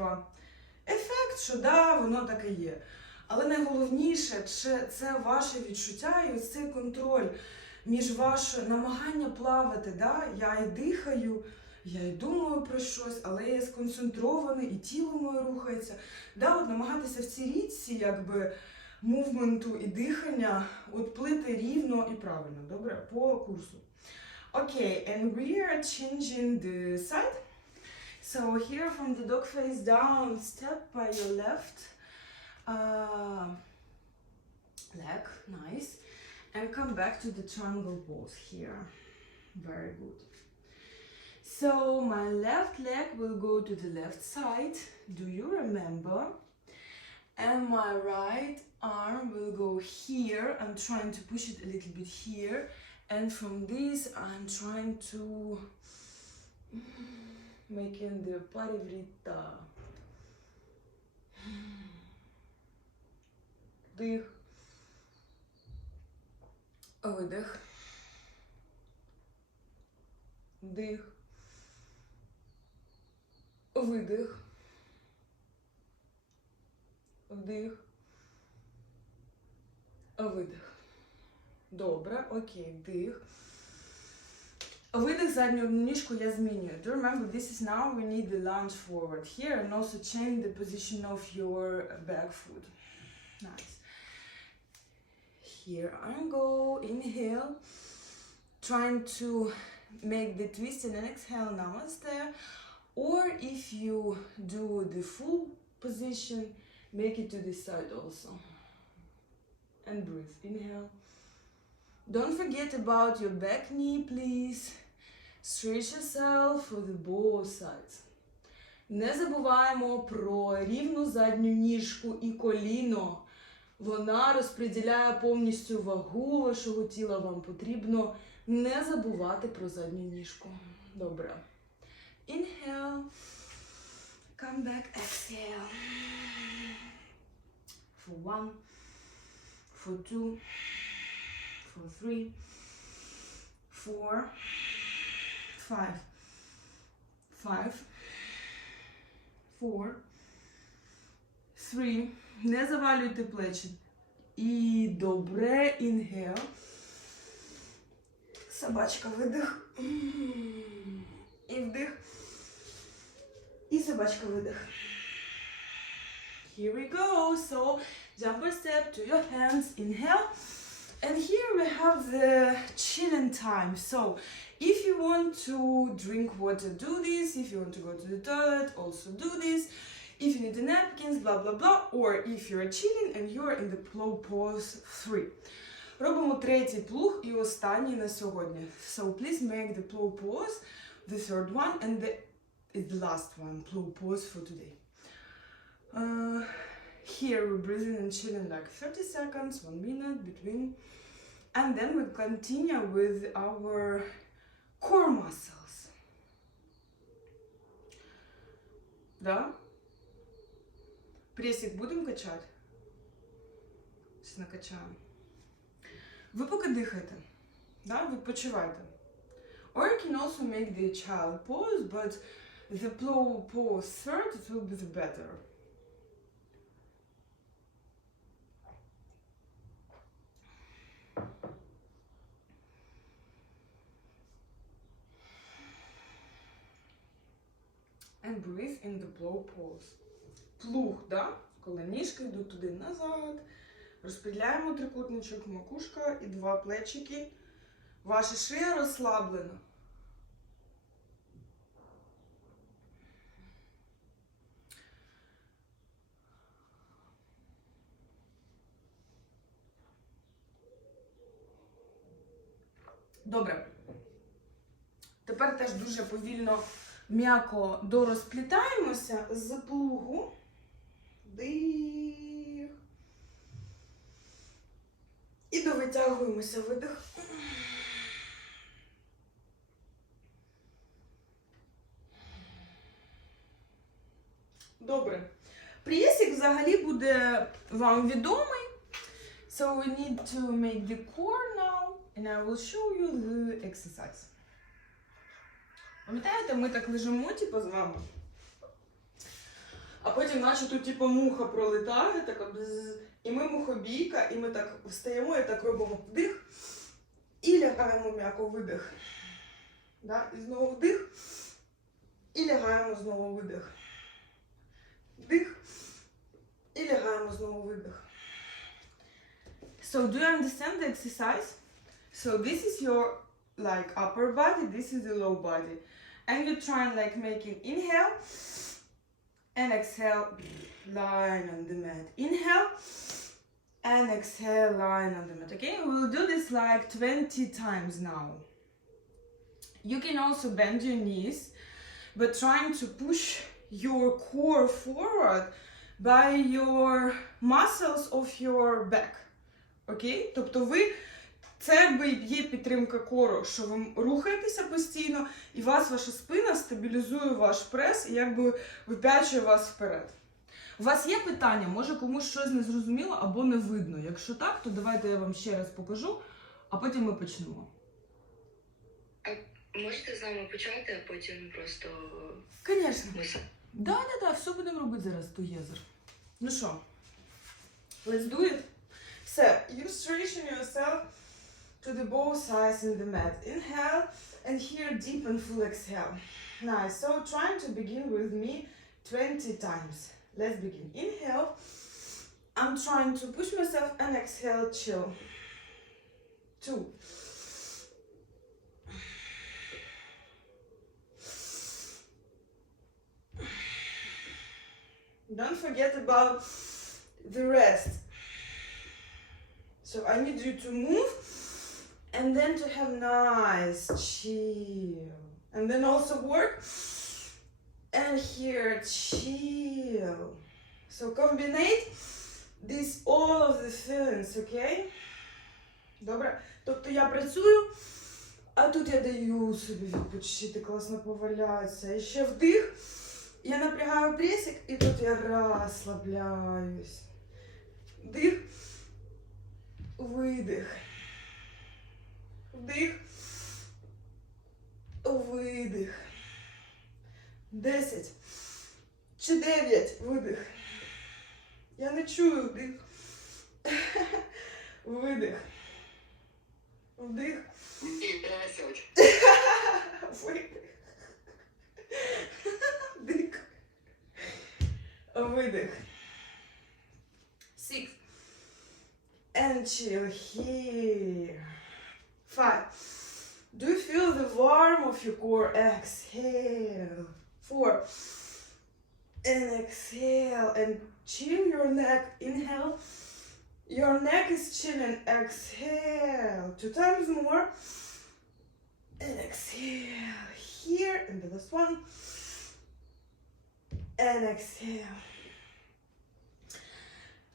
ефект, що да, воно таке є. Але найголовніше, це ваше відчуття і ось цей контроль між ваше намагання плавати, да? Я і дихаю, я і думаю про щось, але я сконцентрований, і тіло моє рухається. Да, от намагатися в цій річці, якби, мувменту і дихання, от плити рівно і правильно, добре? По курсу. Okay, and we are changing the side. So here from the dog face down, step by your left leg, nice. And come back to the triangle pose here. Very good. So my left leg will go to the left side, do you remember? And my right arm will go here. I'm trying to push it a little bit here. And from this, I'm trying to make in the Parivritta. Вдих. Видих. Вдих. Видих. Вдих. Видих. Добре, окей, вдих. Видих, задню ніжку я змінюю. Do remember, this is now we need the lunge forward here and also change the position of your back foot. Nice. Here I go, inhale, trying to make the twist and then exhale, namaste. Or if you do the full position, make it to this side also. And breathe, inhale. Don't forget about your back knee, please. Stretch yourself for the both sides. Не забуваємо про рівну задню ніжку і коліно. Вона розподіляє повністю вагу вашого тіла. Вам потрібно не забувати про задню ніжку. Добре. Inhale. Come back, exhale. For 1, for 2, for 3, 4, 5, 5, 4, 3. Не завалюйте плечі. І добре, інхел. Собачка, видих. І вдих. І собачка, видих. Here we go. So, jumper step to your hands. Inhale. And here we have the chilling time. So, if you want to drink water, do this. If you want to go to the toilet, also do this. If you need the napkins, blah, blah, blah. Or if you're chilling and you're in the Cobra Pose 3. Робимо третій плуг і останній на сьогодні. So, please make the Cobra Pose the third one and the last one, Cobra Pose for today. Here we're breathing and chilling like 30 seconds, 1 minute between. And then we continue with our core muscles. Да? Пресик будемо качати? Сейчас накачаємо. Ви поки дихайте. Да? Відпочивайте. Or you can also make the child pose, but the Cobra Pose third, it will be the better. And breathe in the Cobra Pose. Плуг, да? Коли ніжки йдуть туди назад. Розподіляємо трикутничок, макушка і 2 плечики. Ваша шия розслаблена. Добре. Тепер теж дуже повільно, м'яко дорозплітаємося з плугу. Дих. І довитягуємося, видих. Добре. Пресик взагалі буде вам відомий. So we need to make the core now, and I will show you the exercise. Пам'ятаєте, ми так лежимо, типу, з вами. А потім наче тут, типу, муха пролітає, така бзз, і ми мухобійка, і ми так встаємо і так робимо вдих, і лягаємо м'яко видих. Да? І знову вдих, і лягаємо знову видих. Вдих, і лягаємо знову видих. So, do you understand the exercise? So, this is your, like, upper body, this is the low body. And you try and, like, making inhale, and exhale, line on the mat. Inhale, and exhale, line on the mat. Okay, we will do this like 20 times now. You can also bend your knees, but trying to push your core forward by your muscles of your back. Окей? Тобто ви, це якби є підтримка кору, що ви рухаєтеся постійно, і ваша спина стабілізує ваш прес і якби вип'ячує вас вперед. У вас є питання? Може комусь щось не зрозуміло або не видно? Якщо так, то давайте я вам ще раз покажу, а потім ми почнемо. А можете з нами почати, а потім просто... Звісно. Да, все будемо робити зараз, together. Ну що, let's do it. So, you straighten yourself to the both sides in the mat. Inhale, and here very deep and full exhale. Nice. So trying to begin with me 20 times. Let's begin. Inhale. I'm trying to push myself and exhale, chill. 2. Don't forget about the rest. So I need you to move and then to have nice chill. And then also work. And here, chill. So combine this all of the feelings, okay? Добре? Тобто я працюю, а тут я даю собі відпочити, класно повалятися. І ще вдих. Я напрягаю пресик, і тут я розслабляюсь. Вдих. Видих. Вдих. Видих. 10 чи 9. Видих. Я не чую вдих. Видих. Вдих. 10. Видих. Вдих. Видих. 6. And chill here. 5. Do you feel the warmth of your core? Exhale. 4. And exhale. And chill your neck. Inhale. Your neck is chilling. Exhale. 2 times more. And exhale. Here. And the last one. And exhale.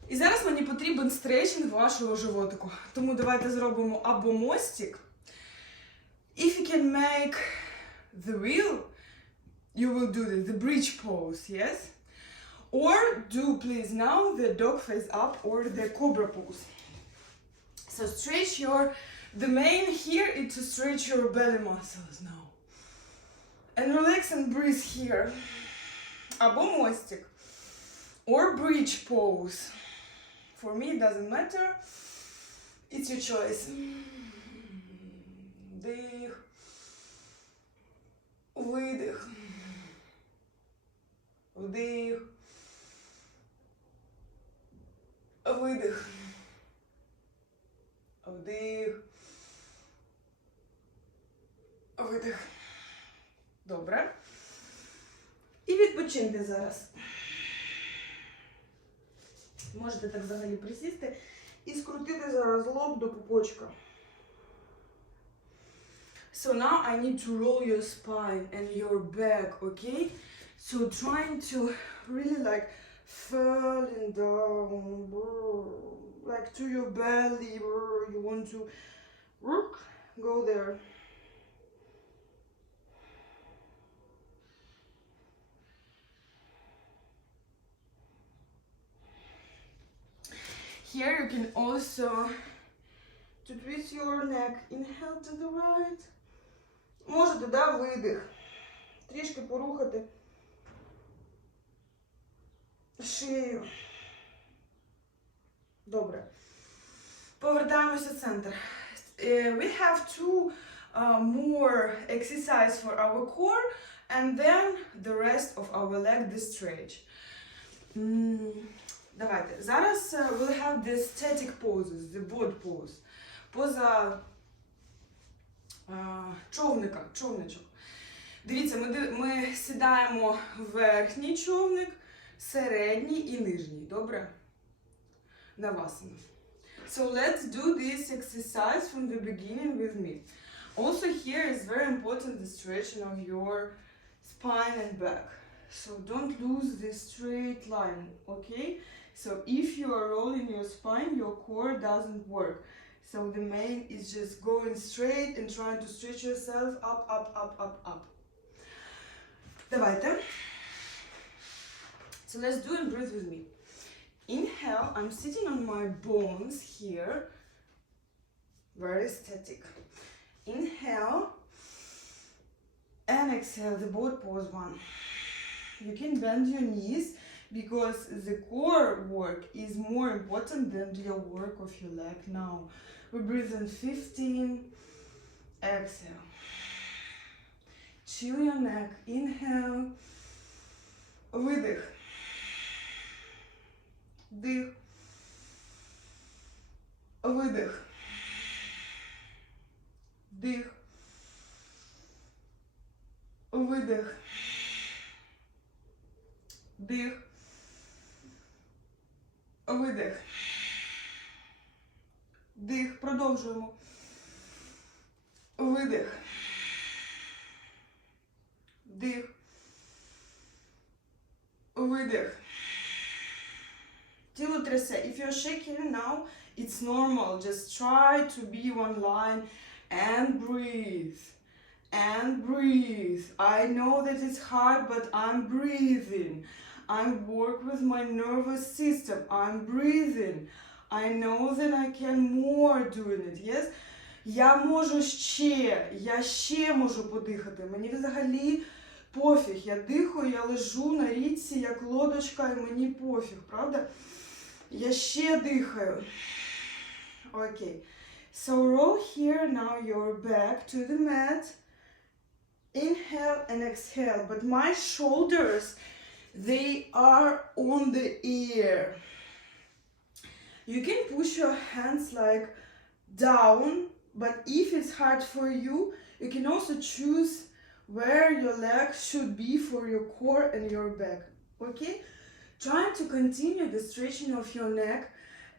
І зараз мені потрібен стретчинг вашого животику. Тому давайте зробимо або мостик. If you can make the wheel, you will do the bridge pose, yes? Or do please now the dog face up or the Cobra Pose. So stretch the main here is to stretch your belly muscles now. And relax and breathe here. Або мостик. Or bridge pose. For me it doesn't matter. It's your choice. Вдих. Видих. Вдих. Видих. Вдих. Видих. Добре. І відпочиньте зараз. Можете так взагалі присісти і скрутити зараз лоб до пупочка. So now I need to roll your spine and your back, okay? So trying to really like falling down, like to your belly, you want to go there. Here you can also to twist your neck. Inhale to the right. Можете, да, видих. Трішки порухати шию. Добре. Повертаємося в центр. We have 2 more exercise for our core and then the rest of our leg, the stretch. Давайте. Зараз we'll have the static poses, the boat pose. Поза човничок. Дивіться, ми сідаємо в верхній човник, середній і нижній, добре? Навасана. So let's do this exercise from the beginning with me. Also here is very important the stretching of your spine and back. So don't lose this straight line, okay? So if you are rolling your spine, your core doesn't work. So the main is just going straight and trying to stretch yourself up. Давайте. So let's do and breathe with me. Inhale, I'm sitting on my bones here. Very static. Inhale. And exhale, the boat pose 1. You can bend your knees because the core work is more important than the work of your leg now. We breathe in 15, exhale. chill your neck. Inhale. Видих. Вдих. Видих. Вдих. Видих. Вдих. Видих. Вдих. Продовжуємо. Видих. Вдих. Видих. Тіло трясе. If you're shaking now, it's normal. Just try to be one line and breathe. And breathe. I know that it's hard, but I'm breathing. I work with my nervous system. I'm breathing. I know that I can more doing it. Yes? Я можу ще. Я ще можу подихати. Мені взагалі пофіг. Я дихаю, я лежу на річці, як лодочка, і мені пофіг, правда? Я ще дихаю. Окей. So roll here now your back to the mat. Inhale and exhale. But my shoulders, they are on the air. You can push your hands like down, but if it's hard for you, you can also choose where your legs should be for your core and your back. Okay? Trying to continue the stretching of your neck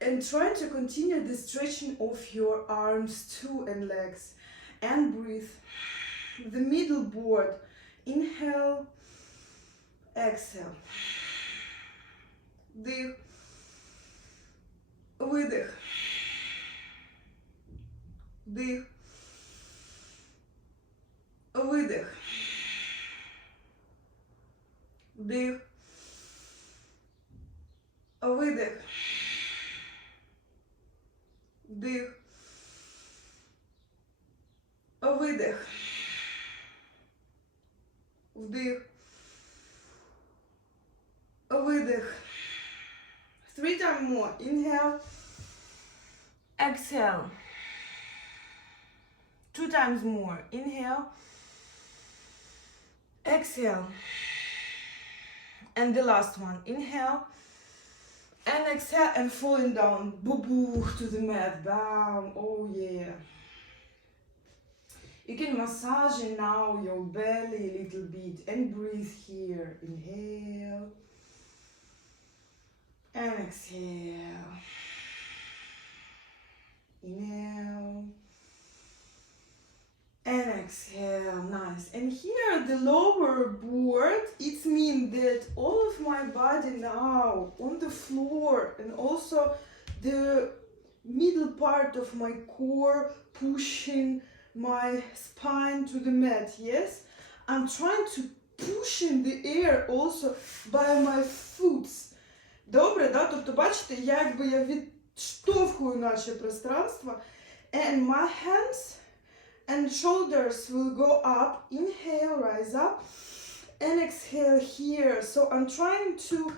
and trying to continue the stretching of your arms too and legs. And breathe. The middle board. Inhale. Exhale. Вдих. Видих. Вдих. Видих. Вдих. Видих. Вдих. Видих. Вдих. Видих. 3 times more. Inhale. Exhale. 2 times more. Inhale. Exhale. And the last one. Inhale. And exhale and falling down. Boo-boo to the mat. Down. Oh yeah. You can massage now your belly a little bit and breathe here. Inhale. And exhale. Inhale. And exhale. Nice. And here the lower board, it means that all of my body now on the floor and also the middle part of my core pushing my spine to the mat. Yes? I'm trying to push in the air also by my foot. Добре, да? Тобто, бачите, якби я відштовхую наше пространство. And my hands and shoulders will go up. Inhale, rise up. And exhale here. So I'm trying to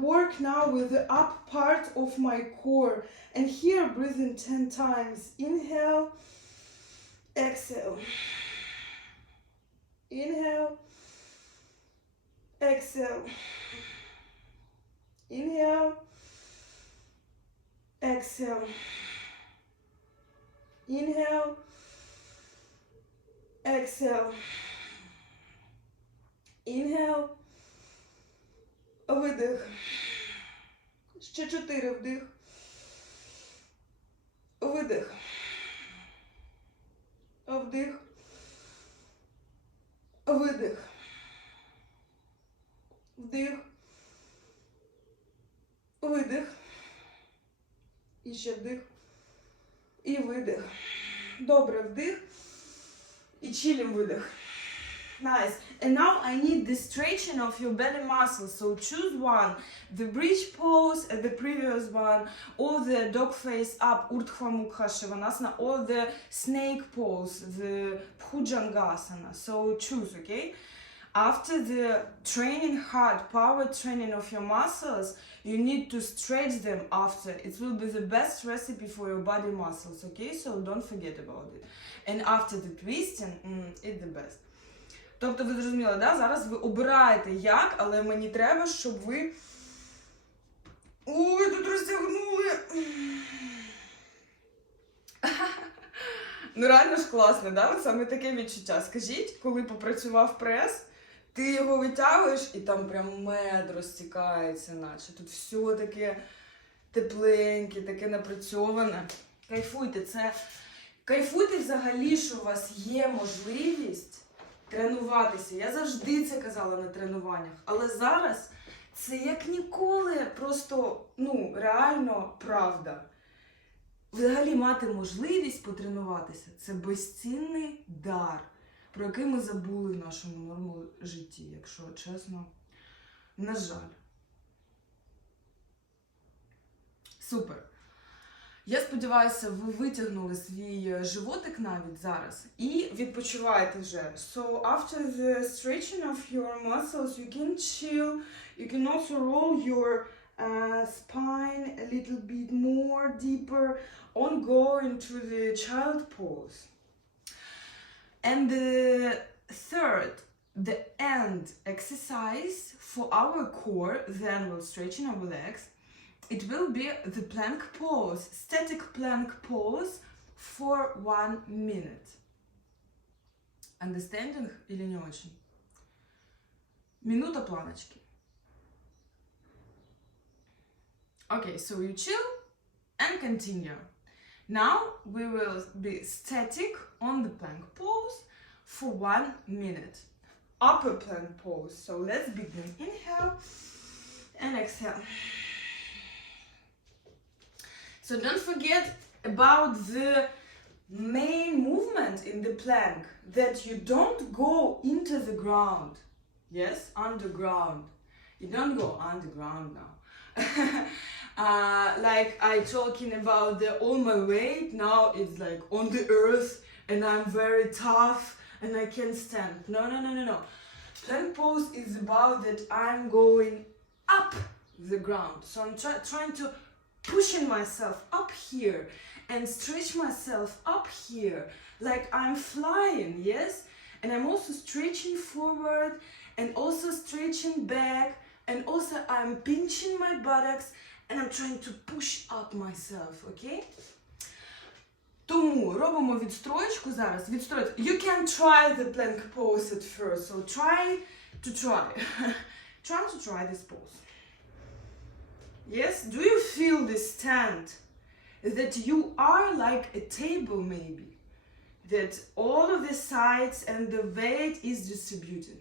work now with the up part of my core. And here, breathe in 10 times. Inhale. Exhale. Inhale. Exhale. Inhale. Exhale. Inhale. Exhale. Inhale. Видих. Ще 4 вдих. Видих. Вдих. Видих. Вдих. Видих. І ще вдих. І видих. Добре, вдих. І чилим видих. Nice. And now I need the stretching of your belly muscles. So choose one. The bridge pose, the previous one, or the dog face up, Urdhva Mukha Shivanasana, or the snake pose, the Bhujangasana. So choose, okay? After the training hard, power training of your muscles, you need to stretch them after. It will be the best recipe for your body muscles, okay? So don't forget about it. And after the twisting, it's the best. Тобто ви зрозуміли, да? Зараз ви обираєте як, але мені треба, щоб ви... Ой, тут розтягнули! Ну реально ж класно, да? От саме таке відчуття. Скажіть, коли попрацював прес, ти його витягуєш і там прям мед розтікається, наче. Тут все таке тепленьке, таке напрацьоване. Кайфуйте, кайфуйте взагалі, що у вас є можливість тренуватися. Я завжди це казала на тренуваннях, але зараз це як ніколи просто, реально правда. Взагалі мати можливість потренуватися – це безцінний дар, про який ми забули в нашому нормальному житті, якщо чесно. На жаль. Супер. Я сподіваюся, ви витягнули свій животик навіть зараз і відпочиваєте вже. So after the stretching of your muscles, you can chill. You can also roll your spine a little bit more deeper on going to the child pose. And the third, the end exercise for our core, then we'll stretching our legs. It will be the plank pose, static plank pose for 1 minute. Understanding или не очень? Минута планочки. Okay, so you chill and continue. Now we will be static on the plank pose for 1 minute. Upper plank pose. So let's begin. Inhale and exhale. So don't forget about the main movement in the plank, that you don't go into the ground. Yes, underground. You don't go underground now. Like I talking about all my weight, now it's like on the earth and I'm very tough and I can stand. No. Plank pose is about that I'm going up the ground. So I'm trying to pushing myself up here and stretch myself up here like I'm flying, yes? And I'm also stretching forward and also stretching back and also I'm pinching my buttocks and I'm trying to push up myself, okay? Тому робимо відстрочку зараз. You can try the plank pose at first, so try. Try to try this pose. Yes, do you feel this stand? That you are like a table maybe. That all of the sides and the weight is distributed.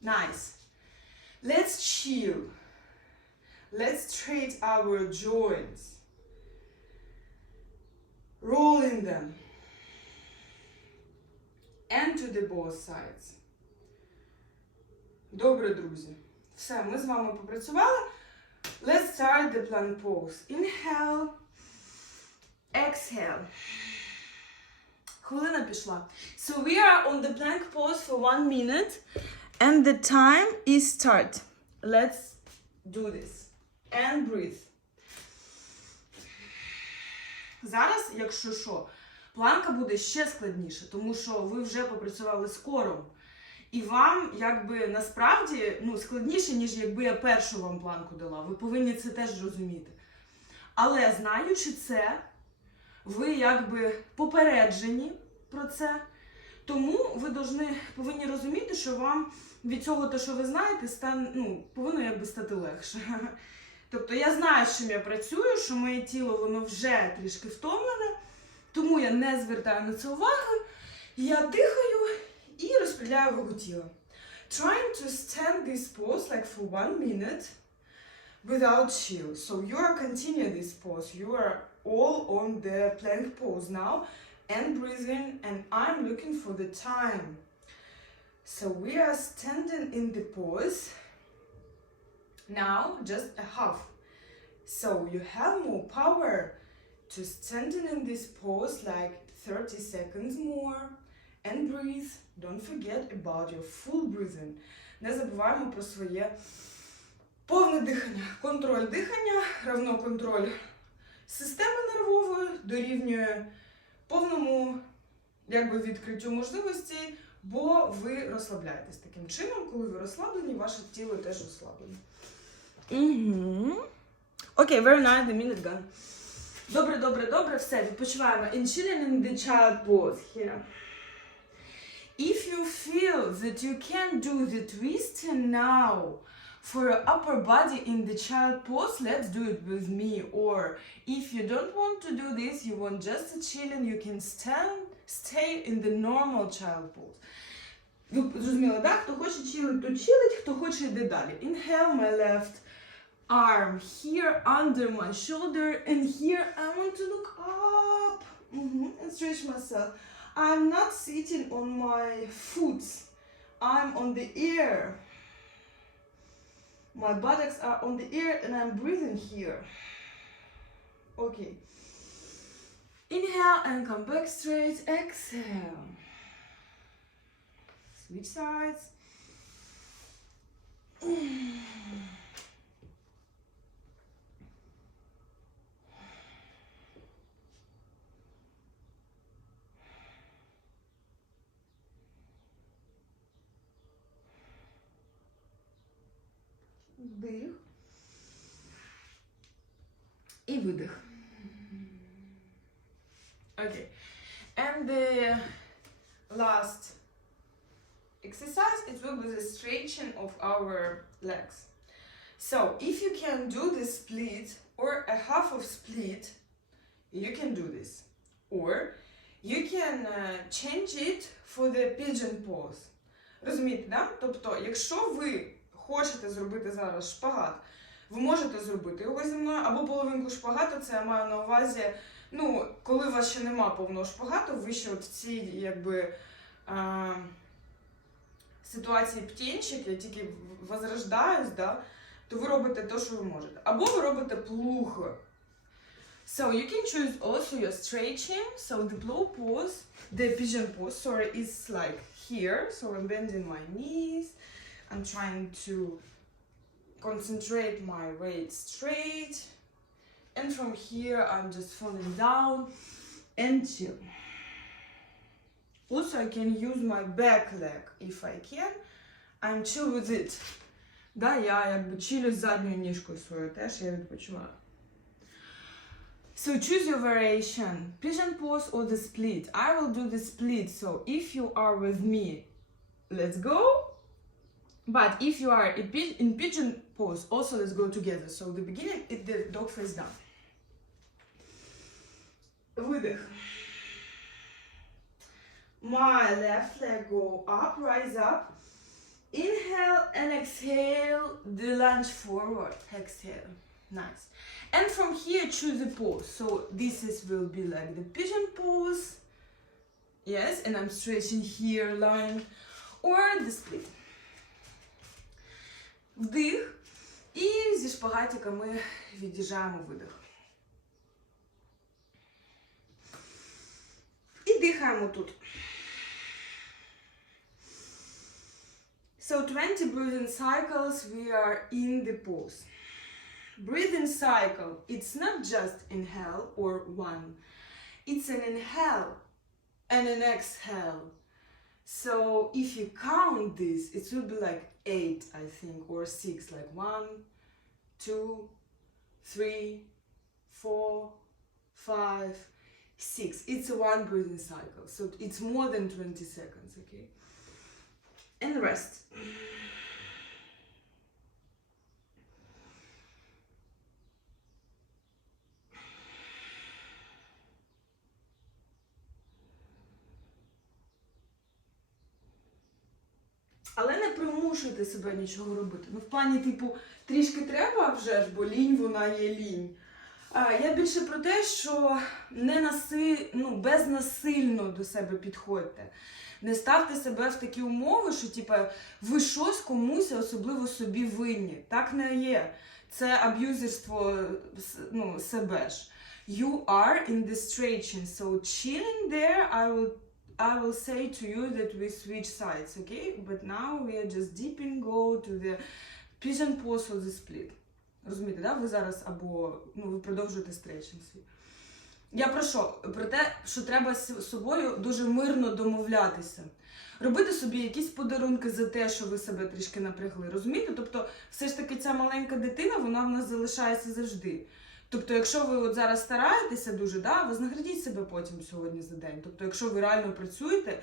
Nice. Let's chill. Let's straighten our joints. Rolling them. And to the both sides. Добре, друзі. Все, ми з вами попрацювали. Let's start the plank pose. Inhale. Exhale. Хвилина пішла. So we are on the plank pose for 1 minute. And the time is start. Let's do this. And breathe. Зараз, якщо що, планка буде ще складніше, тому що ви вже попрацювали з кором. І вам, якби, насправді, складніше, ніж якби я першу вам планку дала. Ви повинні це теж розуміти. Але, знаючи це, ви, якби, попереджені про це. Тому ви повинні розуміти, що вам від цього, те, що ви знаєте, повинно, якби, стати легше. Тобто, я знаю, з чим я працюю, що моє тіло, воно вже трішки втомлене, тому я не звертаю на це уваги. Я дихаю і розподіляю вагу тіла. Trying to stand this pose like for 1 minute without chill. So you are continue this pose. You are all on the plank pose now and breathing, and I'm looking for the time. So we are standing in the pose. Now just a half. So you have more power to standing in this pose like 30 seconds more. And breathe. Don't forget about your full breathing. Не забуваємо про своє повне дихання. Контроль дихання равно контроль системи нервової дорівнює повному, якби, відкриттю можливостей бо ви розслабляєтесь таким чином, коли ви розслаблені, ваше тіло теж розслаблене. Окей, very nice, the minute gone. Добре, все, відпочиваємо. In chilling in the child pose here. If you feel that you can do the twist now for your upper body in the child pose, let's do it with me. Or if you don't want to do this, you want just a chilling, you can stay in the normal child pose. Ви зрозуміли, так? Хто хоче чилить, то чилить, хто хоче йде далі. Inhale my left arm here under my shoulder, and here I want to look up and stretch myself. I'm not sitting on my foot, I'm on the air. My buttocks are on the air and I'm breathing here. Okay. Inhale and come back straight. Exhale. Switch sides. Вдих. І видих. Okay. And the last exercise, it will be the stretching of our legs. So, if you can do the split or a half of split, you can do this. Or you can change it for the pigeon pose. Розумієте, да? Тобто, якщо ви хочете зробити зараз шпагат, ви можете зробити його зі мною, або половинку шпагату, це я маю на увазі, ну, коли у вас ще нема повного шпагату, ви ще от в цій, якби, ситуації птенчик, я тільки возрождаюсь, да, то ви робите те, що ви можете. Або ви робите плуг. So you can choose also your stretching. So the plow pose, the pigeon pose, sorry, is like here. So I'm bending my knees. I'm trying to concentrate my weight straight. And from here, I'm just falling down and chill. Also, I can use my back leg if I can. I'm chill with it. Да, я якби чилю з задньою ніжкою своєю, теж я відпочиваю. So choose your variation, pigeon pose or the split. I will do the split, so if you are with me, let's go. But if you are in pigeon pose, also let's go together. So the beginning is the dog face down. Видих. My left leg go up, rise up. Inhale and exhale, the lunge forward. Exhale. Nice. And from here, choose a pose. So this will be like the pigeon pose. Yes, and I'm stretching here, line. Or the split. Вдих. І зі шпагатика ми від'їжджаємо видих. І дихаємо тут. So 20 breathing cycles, we are in the pose. Breathing cycle, it's not just inhale or one. It's an inhale and an exhale. So if you count this, it will be like 8, I think, or 6, like 1, 2, 3, 4, 5, 6. It's a one breathing cycle, so it's more than 20 seconds, okay? And rest. Але не примушуйте себе нічого робити. Ну, в плані, типу, трішки треба вже ж, бо лінь, вона є лінь. Я більше про те, що безнасильно до себе підходьте. Не ставте себе в такі умови, що, типу, ви щось комусь, особливо собі винні. Так не є. Це аб'юзерство, себе ж. You are in the stretching, so chilling there, I will say to you that we switch sides, okay? But now we are just dipping, go to the pigeon pose or the split. Розумієте, да? Ви зараз або ви продовжуєте стретчинг свій. Я про що? Про те, що треба з собою дуже мирно домовлятися. робити собі якісь подарунки за те, що ви себе трішки напрягли. Розумієте? Тобто, все ж таки ця маленька дитина, вона в нас залишається завжди. Тобто, якщо ви от зараз стараєтеся дуже, да, вознаградіть себе потім сьогодні за день. Тобто, якщо ви реально працюєте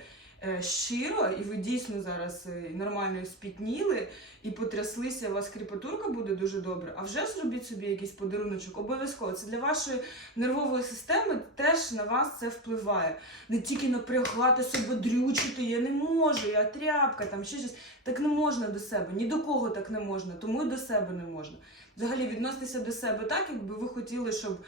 щиро, і ви дійсно зараз нормально спітніли, і потряслися, у вас кріпатурка буде дуже добре, а вже зробіть собі якийсь подаруночок, обов'язково. Це для вашої нервової системи теж на вас це впливає. Не тільки напрягати себе, дрючити, я не можу, я тряпка, там ще щось. Так не можна до себе, ні до кого так не можна, тому і до себе не можна. Взагалі відноситися до себе так, якби ви хотіли, щоб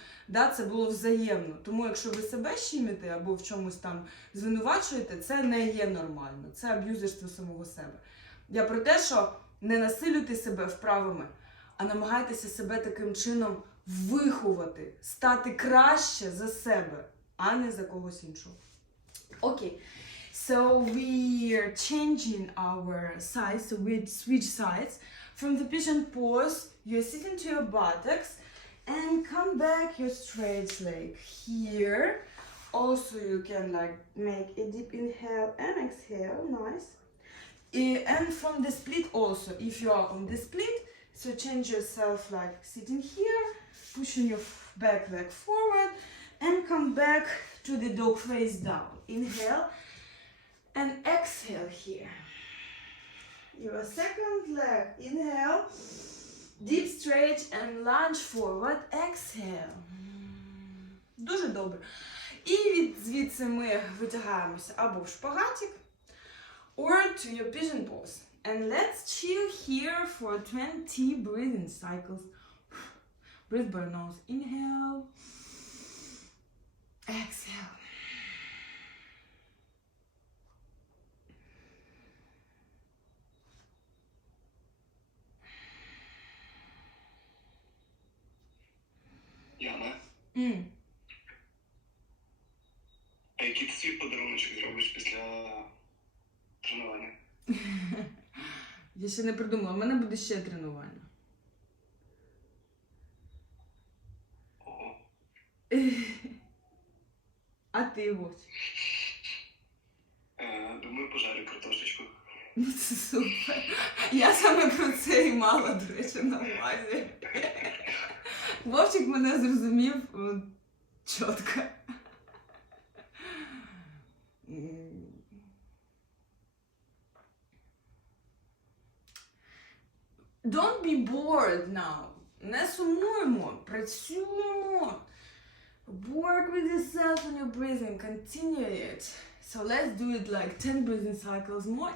це було взаємно. Тому якщо ви себе щемите або в чомусь там звинувачуєте, це не є нормально. Це аб'юзерство самого себе. Я про те, що не насилюйте себе вправами, а намагайтеся себе таким чином виховати, стати краще за себе, а не за когось іншого. Окей. So we are changing our sides, so we switch sides. From the Pigeon Pose, you sit into your buttocks and come back your straight leg here. Also, you can like make a deep inhale and exhale, nice. And from the split also, if you are on the split, so change yourself like sitting here, pushing your back leg forward, and come back to the dog face down. Inhale and exhale here. Your second leg, inhale, deep stretch and lunge forward, exhale. Дуже добре. І звідси ми витягаємося або в шпагатик, or to your pigeon pose. And let's chill here for 20 breathing cycles. Breathe by nose, inhale, exhale. Яна, а який ти свій подаруночок зробиш після тренування? Я ще не придумала, у мене буде ще тренування. Ого. А ти, Вовчик? Думаю, пожарю картошечку. Ну це супер. Я саме про це і мала, до речі, на увазі. Вовчик мене зрозумів чітко. Don't be bored now. Не сумуємо, працюємо. Work with yourself and your breathing, continue it. So let's do it like 10 breathing cycles more,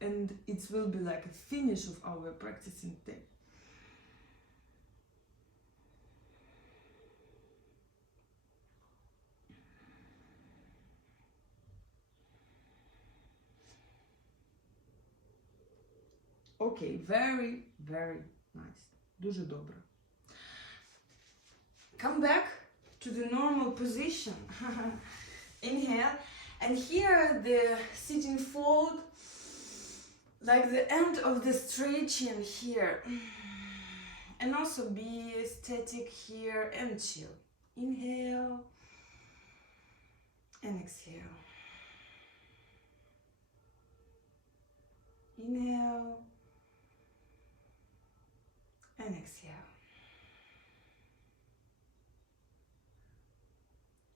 and it will be like a finish of our practicing day. Okay, very, very nice. Дуже добре. Come back to the normal position. Inhale. And here the sitting fold, like the end of the stretching here. And also be static here and chill. Inhale and exhale. Inhale and exhale.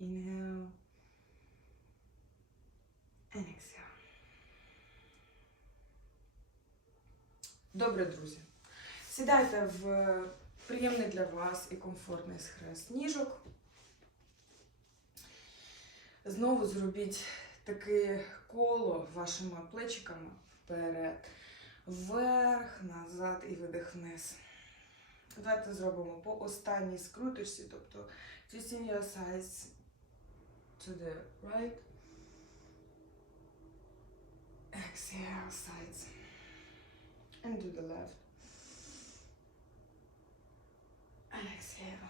Inhale and exhale. Добре, друзі. Сідайте в приємний для вас і комфортний схрест ніжок. Знову зробіть таке коло вашими плечиками вперед, вверх, назад і видих вниз. Давайте зробимо по останній скруточці, тобто twisting your sides to the right, exhale sides, and to the left, and exhale.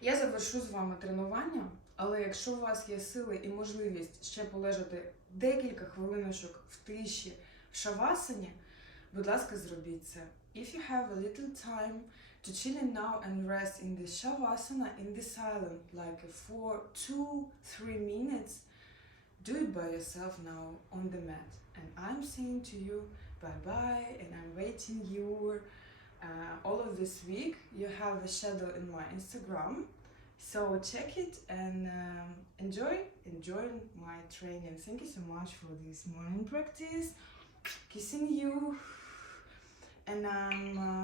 Я завершу з вами тренування, але якщо у вас є сили і можливість ще полежати декілька хвилиночок в тиші, в шавасані, будь ласка, зробіть це. If you have a little time to chill in now and rest in the shavasana, in the silent, like for 2-3 minutes, do it by yourself now on the mat. And I'm saying to you bye-bye, and I'm waiting you all of this week. You have a shadow in my Instagram, so check it and enjoy my training. Thank you so much for this morning practice. Kissing you, and I'm